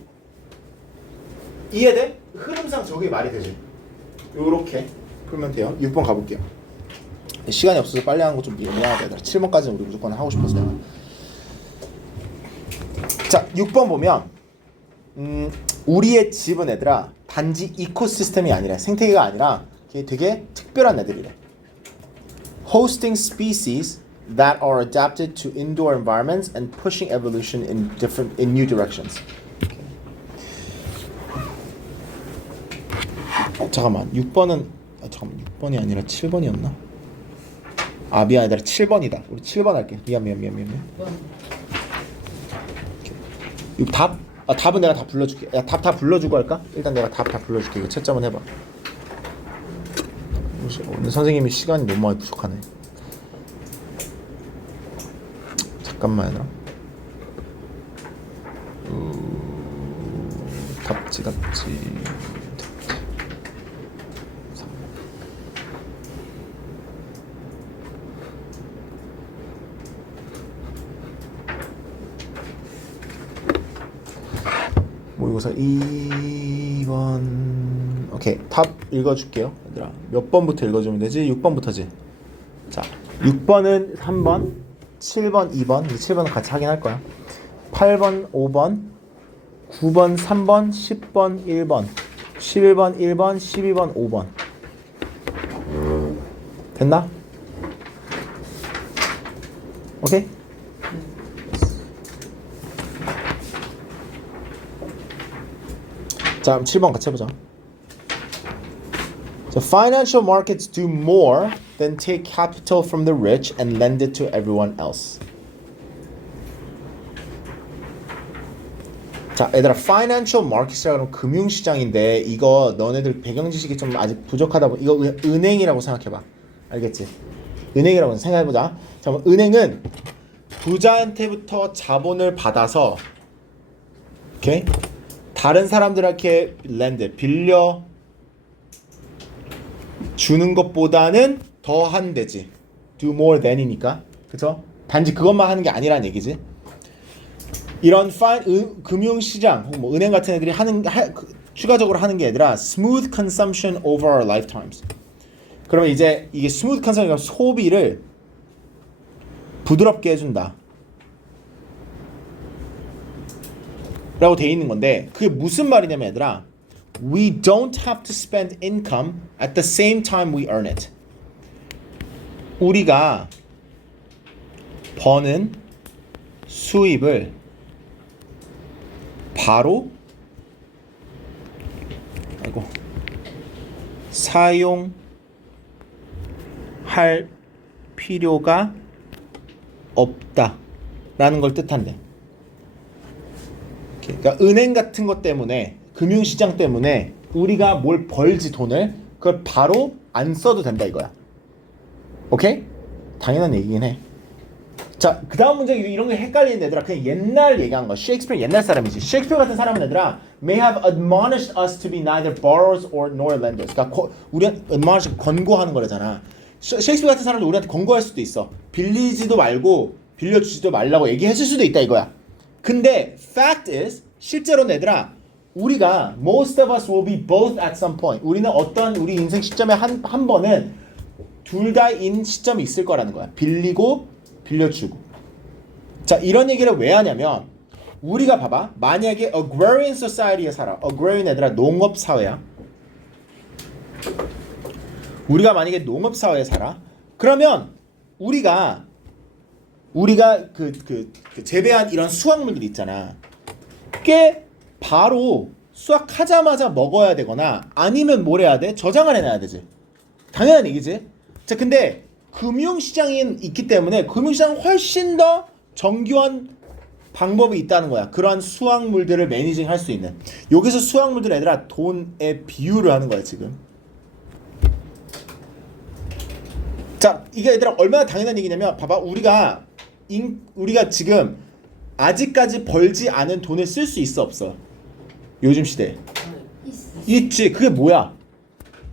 이해돼? 흐름상 저게 말이 되지. 요렇게 풀면 돼요. 6번 가볼게요. 시간이 없어서 빨리 하는 거 좀 미안하다 얘들아. 7번까지는 우리 무조건 하고 싶어서 내가. 자, 6번 보면 우리의 집은 얘들아 단지 이코시스템이 아니라 생태계가 아니라 되게 특별한 애들이래. Hosting species that are adapted to indoor environments and pushing evolution in new directions. 잠깐만, 6번은 잠깐만 6번이 아니라 7번이었나? 아, 미안 얘들아 7번이다. 우리 7번 할게. 미안. 답은 내가 다 불러줄게. 야, 답 다 불러주고 할까? 일단 내가 답 다 불러줄게. 이거 채점은 해봐. 오늘 선생님이 시간이 너무 많이 부족하네. 잠깐만 얘들아. 답지. 모의고사 2번. 오케이, 답 읽어줄게요 얘들아. 몇 번부터 읽어주면 되지? 6번부터지. 자, 6번은 3번, 7번 2번, 7번은 같이 확인할 거야. 8번 5번, 9번 3번, 10번 1번, 11번 1번, 12번 5번. 됐나? 오케이? 자, 그럼 7번 같이 해보자. So financial markets do more than take capital from the rich and lend it to everyone else. 자, 얘들아, financial markets이라고 하면 금융시장인데 이거 너네들 배경 지식이 좀 아직 부족하다 보니 이거 은행이라고 생각해봐. 알겠지? 은행이라고 생각해보자. 자, 은행은 부자한테부터 자본을 받아서 오케이? 다른 사람들한테 빌려 주는 것보다는 더 한대지. do more than이니까. 그쵸? 단지 그것만 하는 게 아니란 얘기지. 이런 금융시장 혹은 뭐 은행 같은 애들이 추가적으로 하는 게 아니라 smooth consumption over our lifetimes. 그러면 이제 이게 smooth consumption, 소비를 부드럽게 해준다 라고 돼 있는 건데, 그게 무슨 말이냐면 얘들아, we don't have to spend income at the same time we earn it. 우리가 버는 수입을 바로 사용할 필요가 없다라는 걸 뜻한대. 그러니까 은행 같은 것 때문에, 금융시장 때문에 우리가 뭘 벌지 돈을, 그걸 바로 안 써도 된다 이거야. 오케이? 당연한 얘기긴 해. 자, 그 다음 문제 이런 게 헷갈리는 애들아, 그냥 옛날 얘기하는 거야. 셰익스피어 옛날 사람이지. 셰익스피어 같은 사람은 애들아 may have admonished us to be neither borrowers or nor lenders. 그러니까 우리한테 admonish 권고하는 거잖아. 셰익스피어 같은 사람도 우리한테 권고할 수도 있어. 빌리지도 말고 빌려주지도 말라고 얘기했을 수도 있다 이거야. 근데 fact is 실제로는 얘들아 우리가 most of us will be both at some point. 우리는 어떤 우리 인생 시점에 한 번은 둘 다인 시점이 있을 거라는 거야. 빌리고 빌려주고. 자 이런 얘기를 왜 하냐면 우리가 봐봐 만약에 agrarian society에 살아. agrarian 얘들아 농업 사회야. 우리가 만약에 농업 사회에 살아. 그러면 우리가 그 재배한 이런 수확물들 있잖아. 꽤 바로 수확하자마자 먹어야 되거나 아니면 뭘 해야 돼? 저장을 해놔야 되지. 당연한 얘기지. 자, 근데 금융시장이 있기 때문에 금융시장은 훨씬 더 정교한 방법이 있다는 거야. 그러한 수확물들을 매니징 할 수 있는. 여기서 수확물들 얘들아 돈의 비율을 하는 거야 지금. 자, 이게 얘들아 얼마나 당연한 얘기냐면 봐봐 우리가 지금 아직까지 벌지 않은 돈을 쓸 수 있어 없어? 요즘 시대에 있지. 그게 뭐야?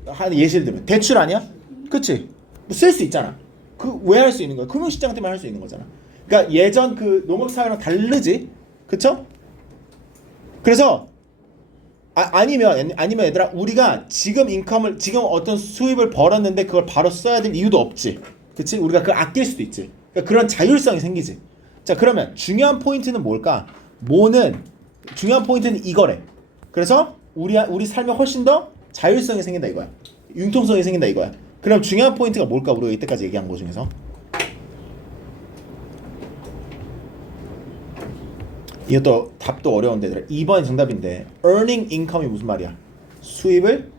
한 예시를 들면 대출 아니야? 그치? 뭐 쓸 수 있잖아. 그 왜 할 수 있는 거야? 금융시장 때문에 할 수 있는 거잖아. 그러니까 예전 그 농업사회랑 다르지? 그쵸? 그래서 아니면 얘들아 우리가 지금 지금 어떤 수입을 벌었는데 그걸 바로 써야 될 이유도 없지. 그치? 우리가 그걸 아낄 수도 있지. 그러니까 그런 자율성이 생기지. 자 그러면 중요한 포인트는 뭘까? 중요한 포인트는 이거래. 그래서 우리 삶에 훨씬 더 자율성이 생긴다 이거야. 융통성이 생긴다 이거야. 그럼 중요한 포인트가 뭘까? 우리가 이때까지 얘기한 거 중에서 이것도 답도 어려운데 얘들아 2번이 정답인데 earning income이 무슨 말이야? 수입을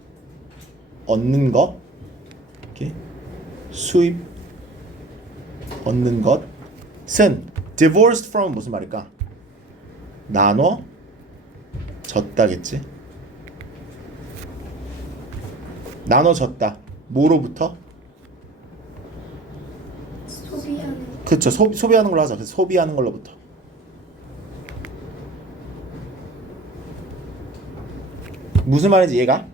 얻는 것. 오케이? 수입 얻는 것은 divorced from 무슨 말일까? 나눠졌다겠지? 나눠졌다. 뭐로부터? 소비하는. 그쵸. 소비하는 걸로 하자. 그래서 소비하는 걸로부터. 무슨 말인지 이해가?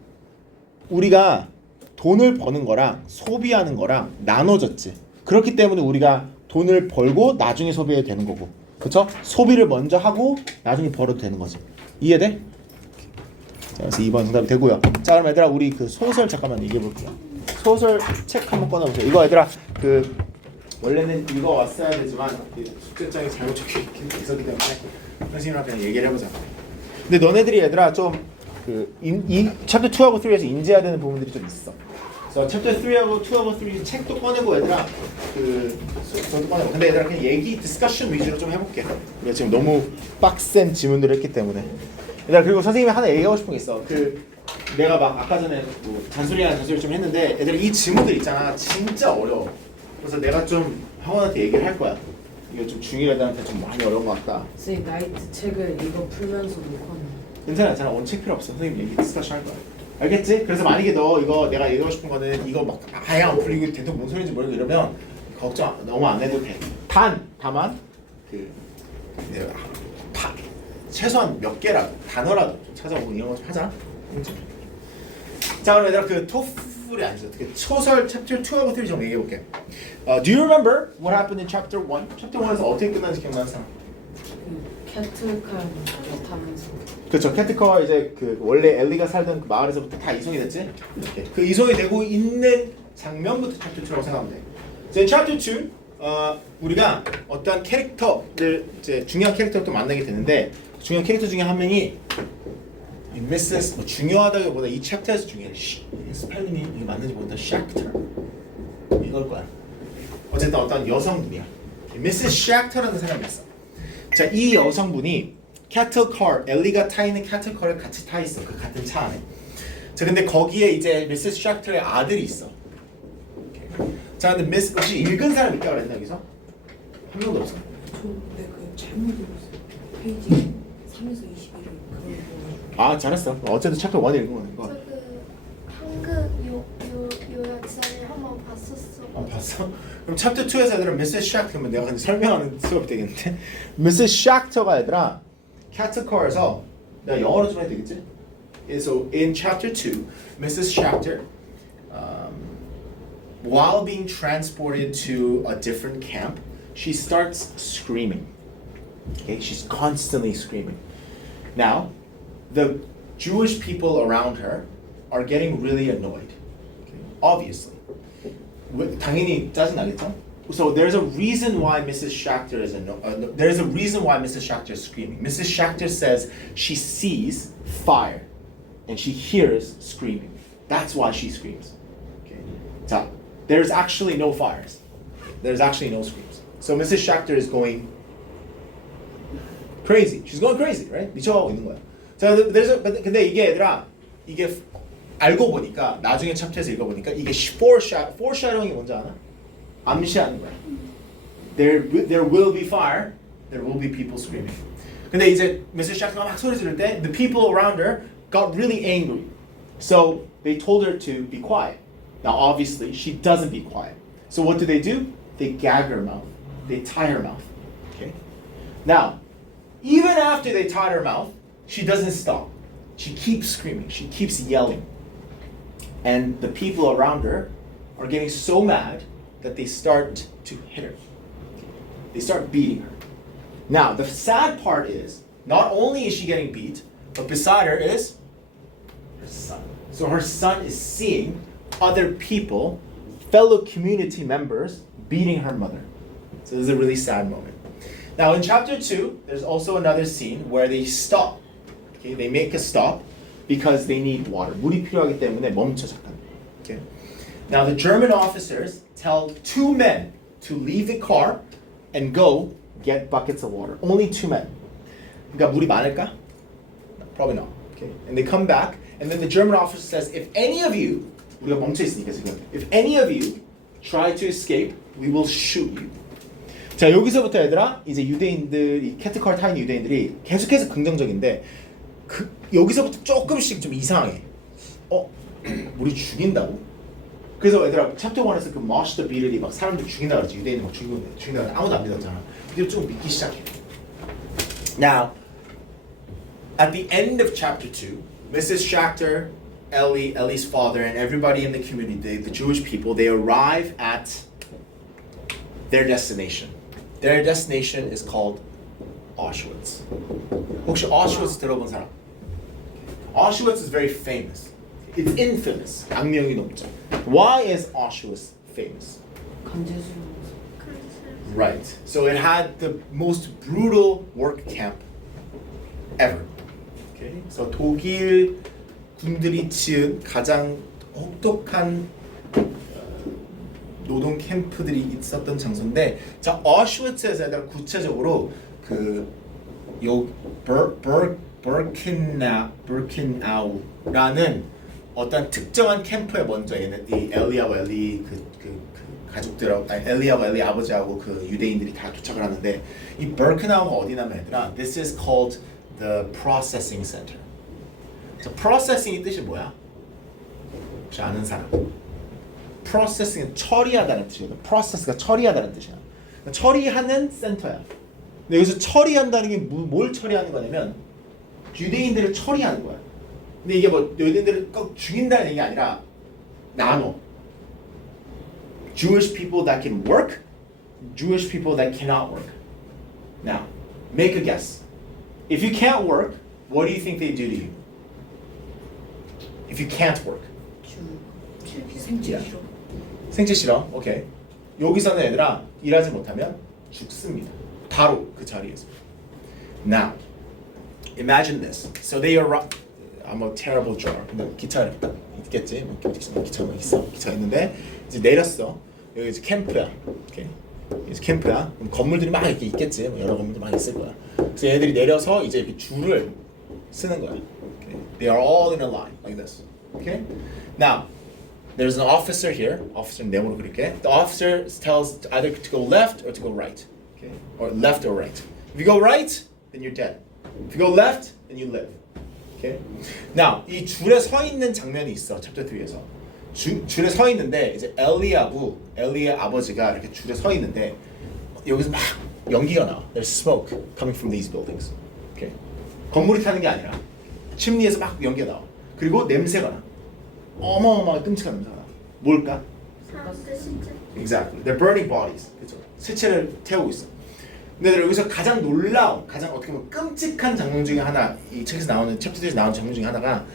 우리가 돈을 버는 거랑 소비하는 거랑 나눠졌지. 그렇기 때문에 우리가 돈을 벌고 나중에 소비해도 되는 거고. 그쵸? 소비를 먼저 하고 나중에 벌어도 되는 거지. 이해돼? 자, 그래서 2번 정답이 되고요. 자, 그럼 얘들아 우리 그 소설 잠깐만 얘기해 볼게요. 소설 책 한번 꺼내보세요. 이거 얘들아 그 원래는 읽어왔어야 되지만 숙제장이 잘못 적혀 있었기 때문에 선생님이랑 그냥 얘기를 해보자. 근데 너네들이 얘들아 좀 이 챕터 2하고 3에서 인지해야 되는 부분들이 좀 있어. 그래서 챕터 3하고 2하고 3 책도 꺼내고 얘들아 저도 꺼내고. 근데 얘들아 그냥 얘기 디스커션 위주로 좀 해볼게. 우리가 지금 너무 빡센 지문들을 했기 때문에. 얘들아 그리고 선생님이 하나 얘기하고 싶은 게 있어. 내가 막 아까 전에 뭐 잔소리 좀 했는데 얘들아 이 지문들 있잖아 진짜 어려워. 그래서 내가 좀 학원한테 얘기를 할 거야. 이거 좀 중1 애들한테 좀 많이 어려운 것 같다. 선생님 나이트 책을 이거 풀면서 녹화는 괜찮아. 오늘 책 필요 없어. 선생님 얘기 디스커션 할 거야. 알겠지? 그래서 만약에 너 이거 내가 얘기하고 싶은 거는 이거 막 아예 안 풀리고 대충 뭔 소리인지 모르고 이러면 걱정 너무 안 해도 돼. 다만 최소한 몇 개라도 단어라도 좀 찾아보고 이런 거 좀 하자. 자 그럼 얘들아 그 토플이 아니죠. 어떻게 소설 챕터 2하고 3 좀 얘기해 볼게. Do you remember what happened in chapter 1? 챕터 1에서 어떻게 끝났는지 기억나는 사람? 캐틀칼 타면서 그렇죠. 캐티커 이제 그 원래 엘리가 살던 그 마을에서부터 다 이송이 됐지. 이렇게 그 이송이 되고 있는 장면부터 챕터 2라고 생각하면 돼. 이제 챕터 2 우리가 어떤 캐릭터들 이제 중요한 캐릭터를 만나게 되는데 중요한 캐릭터 중에 한 명이 미세스 뭐 중요하다기보다 이 챕터에서 중요해. 스펠링이 이게 맞는지 모른다. 샥터 이걸 거야. 어쨌든 어떤 여성분이야. 미세스 샥터라는 사람이 있어. 자, 이 여성분이 캐틀컬, 엘리가 타 있는 캐틀컬을 같이 타 있어. 그 같은 차 안에. 자, 근데 거기에 이제 미세스 샥터의 아들이 있어. 오케이. 자, 근데 혹시 읽은 사람 있다고 그랬나 여기서? 한 명도 없어. 저 근데 그 잘못 읽었어요. 페이지 3에서 21을 그걸 아, 잘했어. 어쨌든 챕터 1 읽은 거니까. 저 그 한국 요약서를 한번 봤었어. 봤어? 그럼 챕터 2에서 얘들아 미세스 샥터 그러면 내가 근데 설명하는 수업이 되겠는데 미세스 샥터가 얘들아 캐틀컬에서 내가 영어로 좀 해도 되겠지? So in chapter 2, Mrs. Schachter, while being transported to a different camp, she starts screaming. Okay, she's constantly screaming. Now, the Jewish people around her are getting really annoyed. Okay, obviously. 당연히 짜증나겠죠? So there's a reason why Mrs. Schachter is there's a reason why Mrs. Schachter is screaming. Mrs. Schachter says she sees fire and she hears screaming. That's why she screams. Okay. 자, there's actually no fires. There's actually no screams. So Mrs. Schachter is going crazy. She's going crazy, right? 미쳐가고 있는 거야. 자, 근데 이게 얘들아, 이게 알고 보니까 나중에 챕터에서 읽어보니까 이게 foreshadowing이 뭔지 아나? 암시하는 거야. There will be fire. There will be people screaming. 근데 이제 Mrs. Schachter가 막 소리 지를 때 the people around her got really angry. So they told her to be quiet. Now obviously she doesn't be quiet. So what do? They gag her mouth. They tie her mouth. Okay. Now, even after they tied her mouth, she doesn't stop. She keeps screaming. She keeps yelling. And the people around her are getting so mad that they start to hit her. They start beating her. Now, the sad part is, not only is she getting beat, but beside her is her son. So her son is seeing other people, fellow community members, beating her mother. So this is a really sad moment. Now in chapter 2, there's also another scene where they stop. Okay, they make a stop because they need water. 물이 필요하기 때문에 멈춰 잠깐. Okay. Now the German officers tell 2 men to leave the car and go get buckets of water. Only 2 men. 그러니까 물이 많을까? No, probably not. Okay. And they come back, and then the German officer says, if any of you, 우리가 멈춰 있으니까 지금, if any of you try to escape, we will shoot you. 자, 여기서부터 얘들아, 이제 유대인들이 캐트카를 타는 유대인들이 계속해서 긍정적인데 여기서부터 조금씩 좀 이상해. 우리 죽인다고? 그래서 얘들아 챕터 1에서 그 마시더 비들이 막 사람들 죽인다 그랬지. 유대인들 막 죽인다 그랬지. 아무도 안 믿었잖아. 이제 좀 믿기 시작해. Now, at the end of chapter 2, Mrs. Schachter, Ellie's father, and everybody in the community, the Jewish people, they arrive at their destination. Their destination is called Auschwitz. 혹시 Auschwitz 들어본 사람? Auschwitz is very famous. It's infamous. 악명이 높죠. Why is Auschwitz famous? Right. So it had the most brutal work camp ever. Okay. So 독일 군들이 지은 가장 혹독한 노동 캠프들이 있었던 장소인데, 자 어슈위츠에서 얘들아 구체적으로 버켄아우라는 어떤 특정한 캠프에 먼저 얘네 이 엘리하고 엘리 그 가족들하고 엘리하고 엘리 아버지하고 그 유대인들이 다 도착을 하는데, 이 버켄아우가 어디냐면 얘들아, this is called the processing center. 자, processing이 뜻이 뭐야? 혹시 아는 사람? processing은 처리하다는 뜻이거든. process가 처리하다는 뜻이야. 그러니까 처리하는 센터야. 근데 여기서 처리한다는 게 뭘 처리하는 거냐면 유대인들을 처리하는 거야. 근데 이게 뭐 유대인들을 꼭 죽인다는 얘기가 아니라 나눠. Jewish people that can work, Jewish people that cannot work. Now, make a guess. If you can't work, what do you think they do to you? If you can't work. 생체 싫어. 생체 실험, 오케이. 여기서는 얘들아 일하지 못하면 죽습니다. 바로 그 자리에서. Now, imagine this. So they arrive. I'm a terrible drawer. 근데 기차 있겠지? 기차가 있어. 기차 있는데 이제 내렸어. 여기 이제 캠프야. 오케이. 이제 캠프야. 그럼 건물들이 막 이렇게 있겠지. 뭐 여러 건물들 막 있을 거야. 그래서 얘들이 내려서 이제 이렇게 줄을 쓰는 거야. Okay. They are all in a line like this. Okay. Now. There's an officer here. officer 네모로 그릴게. The officer tells either to go left or to go right. Okay? Or left or right. If you go right, then you're dead. If you go left, then you live. Okay? Now, 이 줄에 서 있는 장면이 있어. 챕터 3에서. 줄에 서 있는데 이제 엘리의 아버지가 이렇게 줄에 서 있는데 여기서 막 연기가 나와. There's smoke coming from these buildings. Okay? 건물이 타는 게 아니라 침니에서 막 연기가 나와. 그리고 냄새가 나. 어마어마하게 끔찍한 냄새가 나. 뭘까? 사람들 시체. Exactly. They're burning bodies. 그죠? 시체를 태우고 있어. 근데 여기서 가장 놀라운, 가장 어떻게 보면 끔찍한 장면 중에 하나, 이 책에서 나오는 챕터에서 나오는 장면 중에 하나가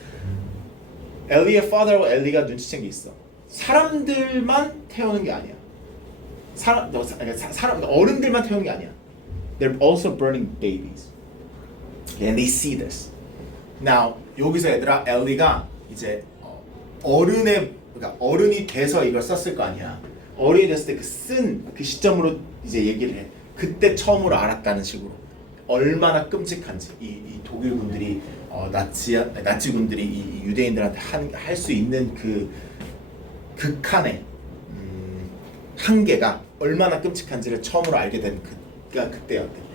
엘리의 father하고 엘리가 눈치챈 게 있어. 사람들만 태우는 게 아니야. 어른들만 태우는 게 아니야. They're also burning babies. And they see this. Now 여기서 얘들아 엘리가 이제 그러니까 어른이 돼서 이걸 썼을 거 아니야. 어른이 됐을 때 그 시점으로 이제 얘기를 해. 그때 처음으로 알았다는 식으로 얼마나 끔찍한지 이 독일군들이 나치군들이 이 유대인들한테 할 수 있는 그 극한의 한계가 얼마나 끔찍한지를 처음으로 알게 된 그때였대.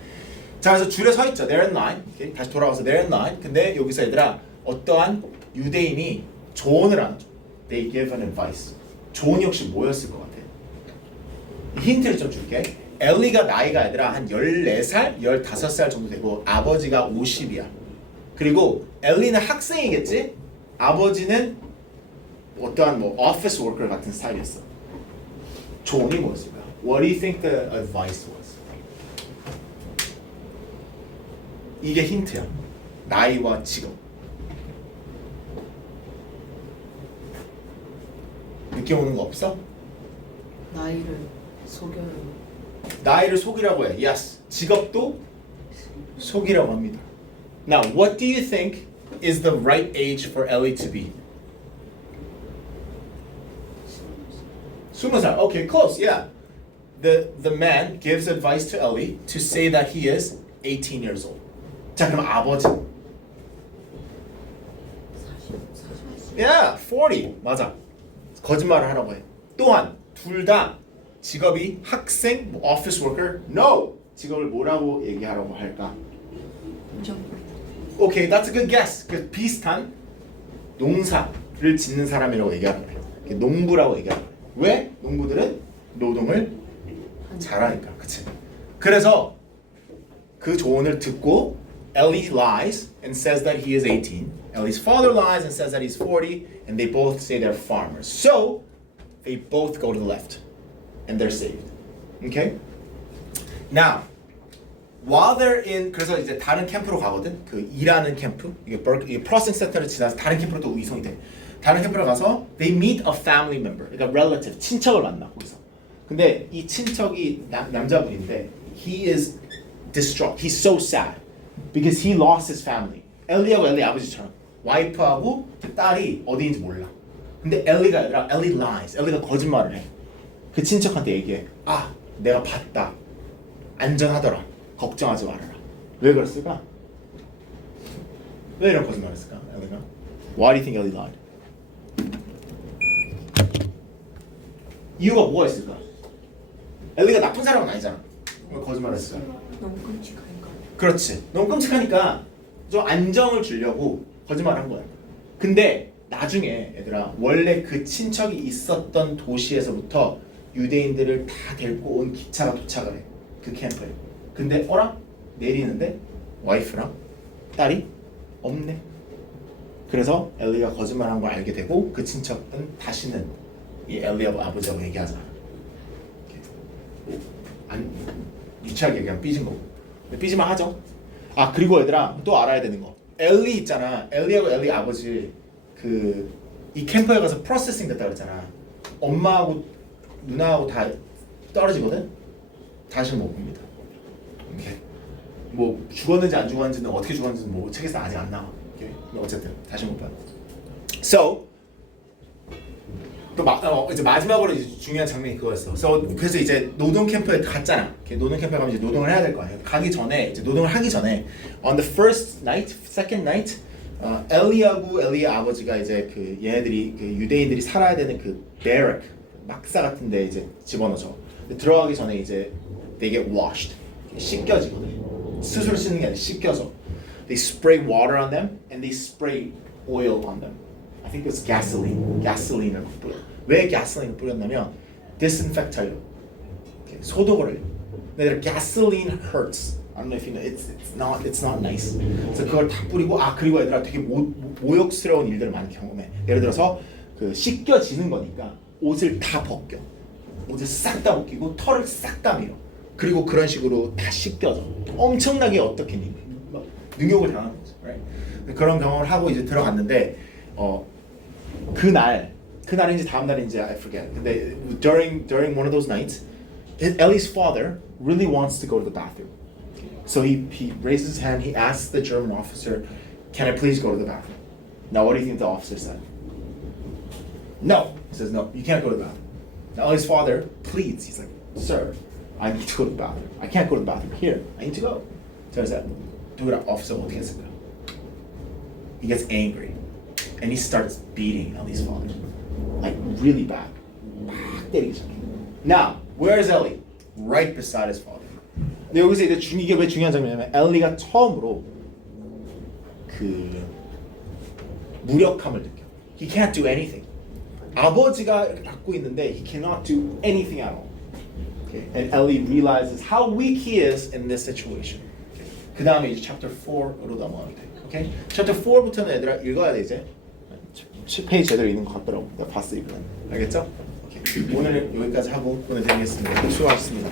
자, 그래서 줄에 서 있죠. They're in line. Okay? 다시 돌아와서 they're in line. 근데 여기서 얘들아 어떠한 유대인이 조언을 하는 줘. They give an advice. 조언이 혹시 뭐였을 것 같아? 힌트를 좀 줄게. 엘리가 나이가 얘들아 한 14살, 15살 정도 되고 아버지가 50이야. 그리고 엘리는 학생이겠지? 아버지는 어떠한 뭐 office worker 같은 스타일이었어. 조언이 뭐였을까? What do you think the advice was? 이게 힌트야. 나이와 직업. 느낌 오는 거 없어? 나이를 속여요. 나이를 속이라고 해. Yes. 직업도 속이라고 합니다. Now, what do you think is the right age for Ellie to be? 20살. Okay, close. Yeah. The man gives advice to Ellie to say that he is 18 years old. 자, 그럼 아버지. 40. Yeah, 40. 맞아. 거짓말을 하라고 해. 또한 둘 다 직업이 학생, 뭐 office worker? No. 직업을 뭐라고 얘기하라고 할까? Okay, that's a good guess. 그 비슷한 농사를 짓는 사람이라고 얘기하라고 해. 농부라고 얘기하라고 해. 왜? 농부들은 노동을 잘하니까. 그치? 그래서 그 조언을 듣고 Ellie lies and says that he is 18. Ellie's father lies and says that he's 40, and they both say they're farmers. So they both go to the left, and they're saved. Okay? Now, while they're in, 그래서 이제 다른 캠프로 가거든. 그 일하는 캠프, 이게 프로세싱 센터를 지나서 다른 캠프로 또 이송이 돼. 다른 캠프로 가서 they meet a family member, 그러니까 relative, 친척을 만나 거기서. 근데 이 친척이 남자분인데 he is distraught. He's so sad because he lost his family. 엘리하고 엘리 아버지처럼 와이프하고 딸이 어디인지 몰라. 근데 엘리가 아니라 엘리 lies. 엘리가 거짓말을 해. 그 친척한테 얘기해. 아, 내가 봤다. 안전하더라. 걱정하지 말아라. 왜 그랬을까? 왜 이런 거짓말을 했을까? 엘리가? Why do you think Ellie lied? 이유가 뭐가 있을까? 엘리가 나쁜 사람은 아니잖아. 왜 거짓말을 했을까? 너무 끔찍하니까. 그렇지. 너무 끔찍하니까 좀 안정을 주려고 거짓말을 한 거야. 근데 나중에 얘들아 원래 그 친척이 있었던 도시에서부터 유대인들을 다 데리고 온 기차가 도착을 해. 그 캠프에. 근데 어라? 내리는데 와이프랑 딸이 없네. 그래서 엘리가 거짓말한 걸 알게 되고 그 친척은 다시는 이 엘리하고 아버지하고 얘기하지 않아. 유치하게 얘기하면 삐진 거고. 삐지만 하죠. 아, 그리고 얘들아 또 알아야 되는 거. 엘리 있잖아. 엘리하고 엘리 아버지 이 캠프에 가서 프로세싱 됐다 그랬잖아. 엄마하고 누나하고 다 떨어지거든. 다시 못 봅니다. 오케이. 뭐 죽었는지 안 죽었는지는 어떻게 죽었는지는 뭐 책에서 아직 안 나와. 오케이. 어쨌든 다시 못 봐. So 또 이제 마지막으로 이제 중요한 장면이 그거였어. 그래서 이제 노동 캠프에 갔잖아. 노동 캠프에 가면 이제 노동을 해야 될 거 아니야. 가기 전에 이제 노동을 하기 전에 on the first night, second night, 엘리하고 엘리의 아버지가 이제 그 얘네들이 그 유대인들이 살아야 되는 그 barrack 막사 같은데 이제 집어넣어줘. 들어가기 전에 이제 they get washed, 씻겨지거든. 스스로 씻는 게 아니라 씻겨져. They spray water on them and they spray oil on them. I think it's gasoline. 가솔린을 뿌려. 왜 가솔린을 뿌렸냐면 disinfect 하려고. 소독을 하려고. 근데 gasoline hurts. I don't know if you know. It's not nice. 그래서 그걸 다 뿌리고 그리고 얘들아 되게 모욕스러운 일들을 많이 경험해. 예를 들어서 그 씻겨지는 거니까 옷을 다 벗겨. 옷을 싹 다 벗기고 털을 싹 다 밀어. 그리고 그런 식으로 다 씻겨져. 엄청나게 어떻게 막 능욕을 당하는 거죠. Right? 그런 경험을 하고 이제 들어갔는데 그날인지 다음 날인지 I forget. 근데 during one of those nights, Ellie's father really wants to go to the bathroom. So he raises his hand. He asks the German officer, "Can I please go to the bathroom?" Now, what do you think the officer said? No. He says, "No, you can't go to the bathroom." Now, Ellie's father pleads. He's like, "Sir, I need to go to the bathroom. I can't go to the bathroom here. I need to go." So he said, "Do it, officer. 어떻게 했을까요?" He gets angry, and he starts beating Ellie's father, like really bad. 막 때리기 시작해. Now, where is Ellie? Right beside his father. 근데 여기서 이제 이게 왜 중요한 장면이냐면 엘리가 처음으로 그 무력함을 느껴. He can't do anything. 아버지가 이렇게 받고 있는데 he cannot do anything at all. Okay? And Ellie realizes how weak he is in this situation. Okay? 그 다음에 이제 chapter 4로 넘어가게 돼. Okay? chapter 4부터는 얘들아 읽어야 돼 이제. 10페이지 제대로 있는 것 같더라고. 내가 봤어 이거는. 알겠죠? 오늘은 여기까지 하고 보내드리겠습니다. 수고하셨습니다.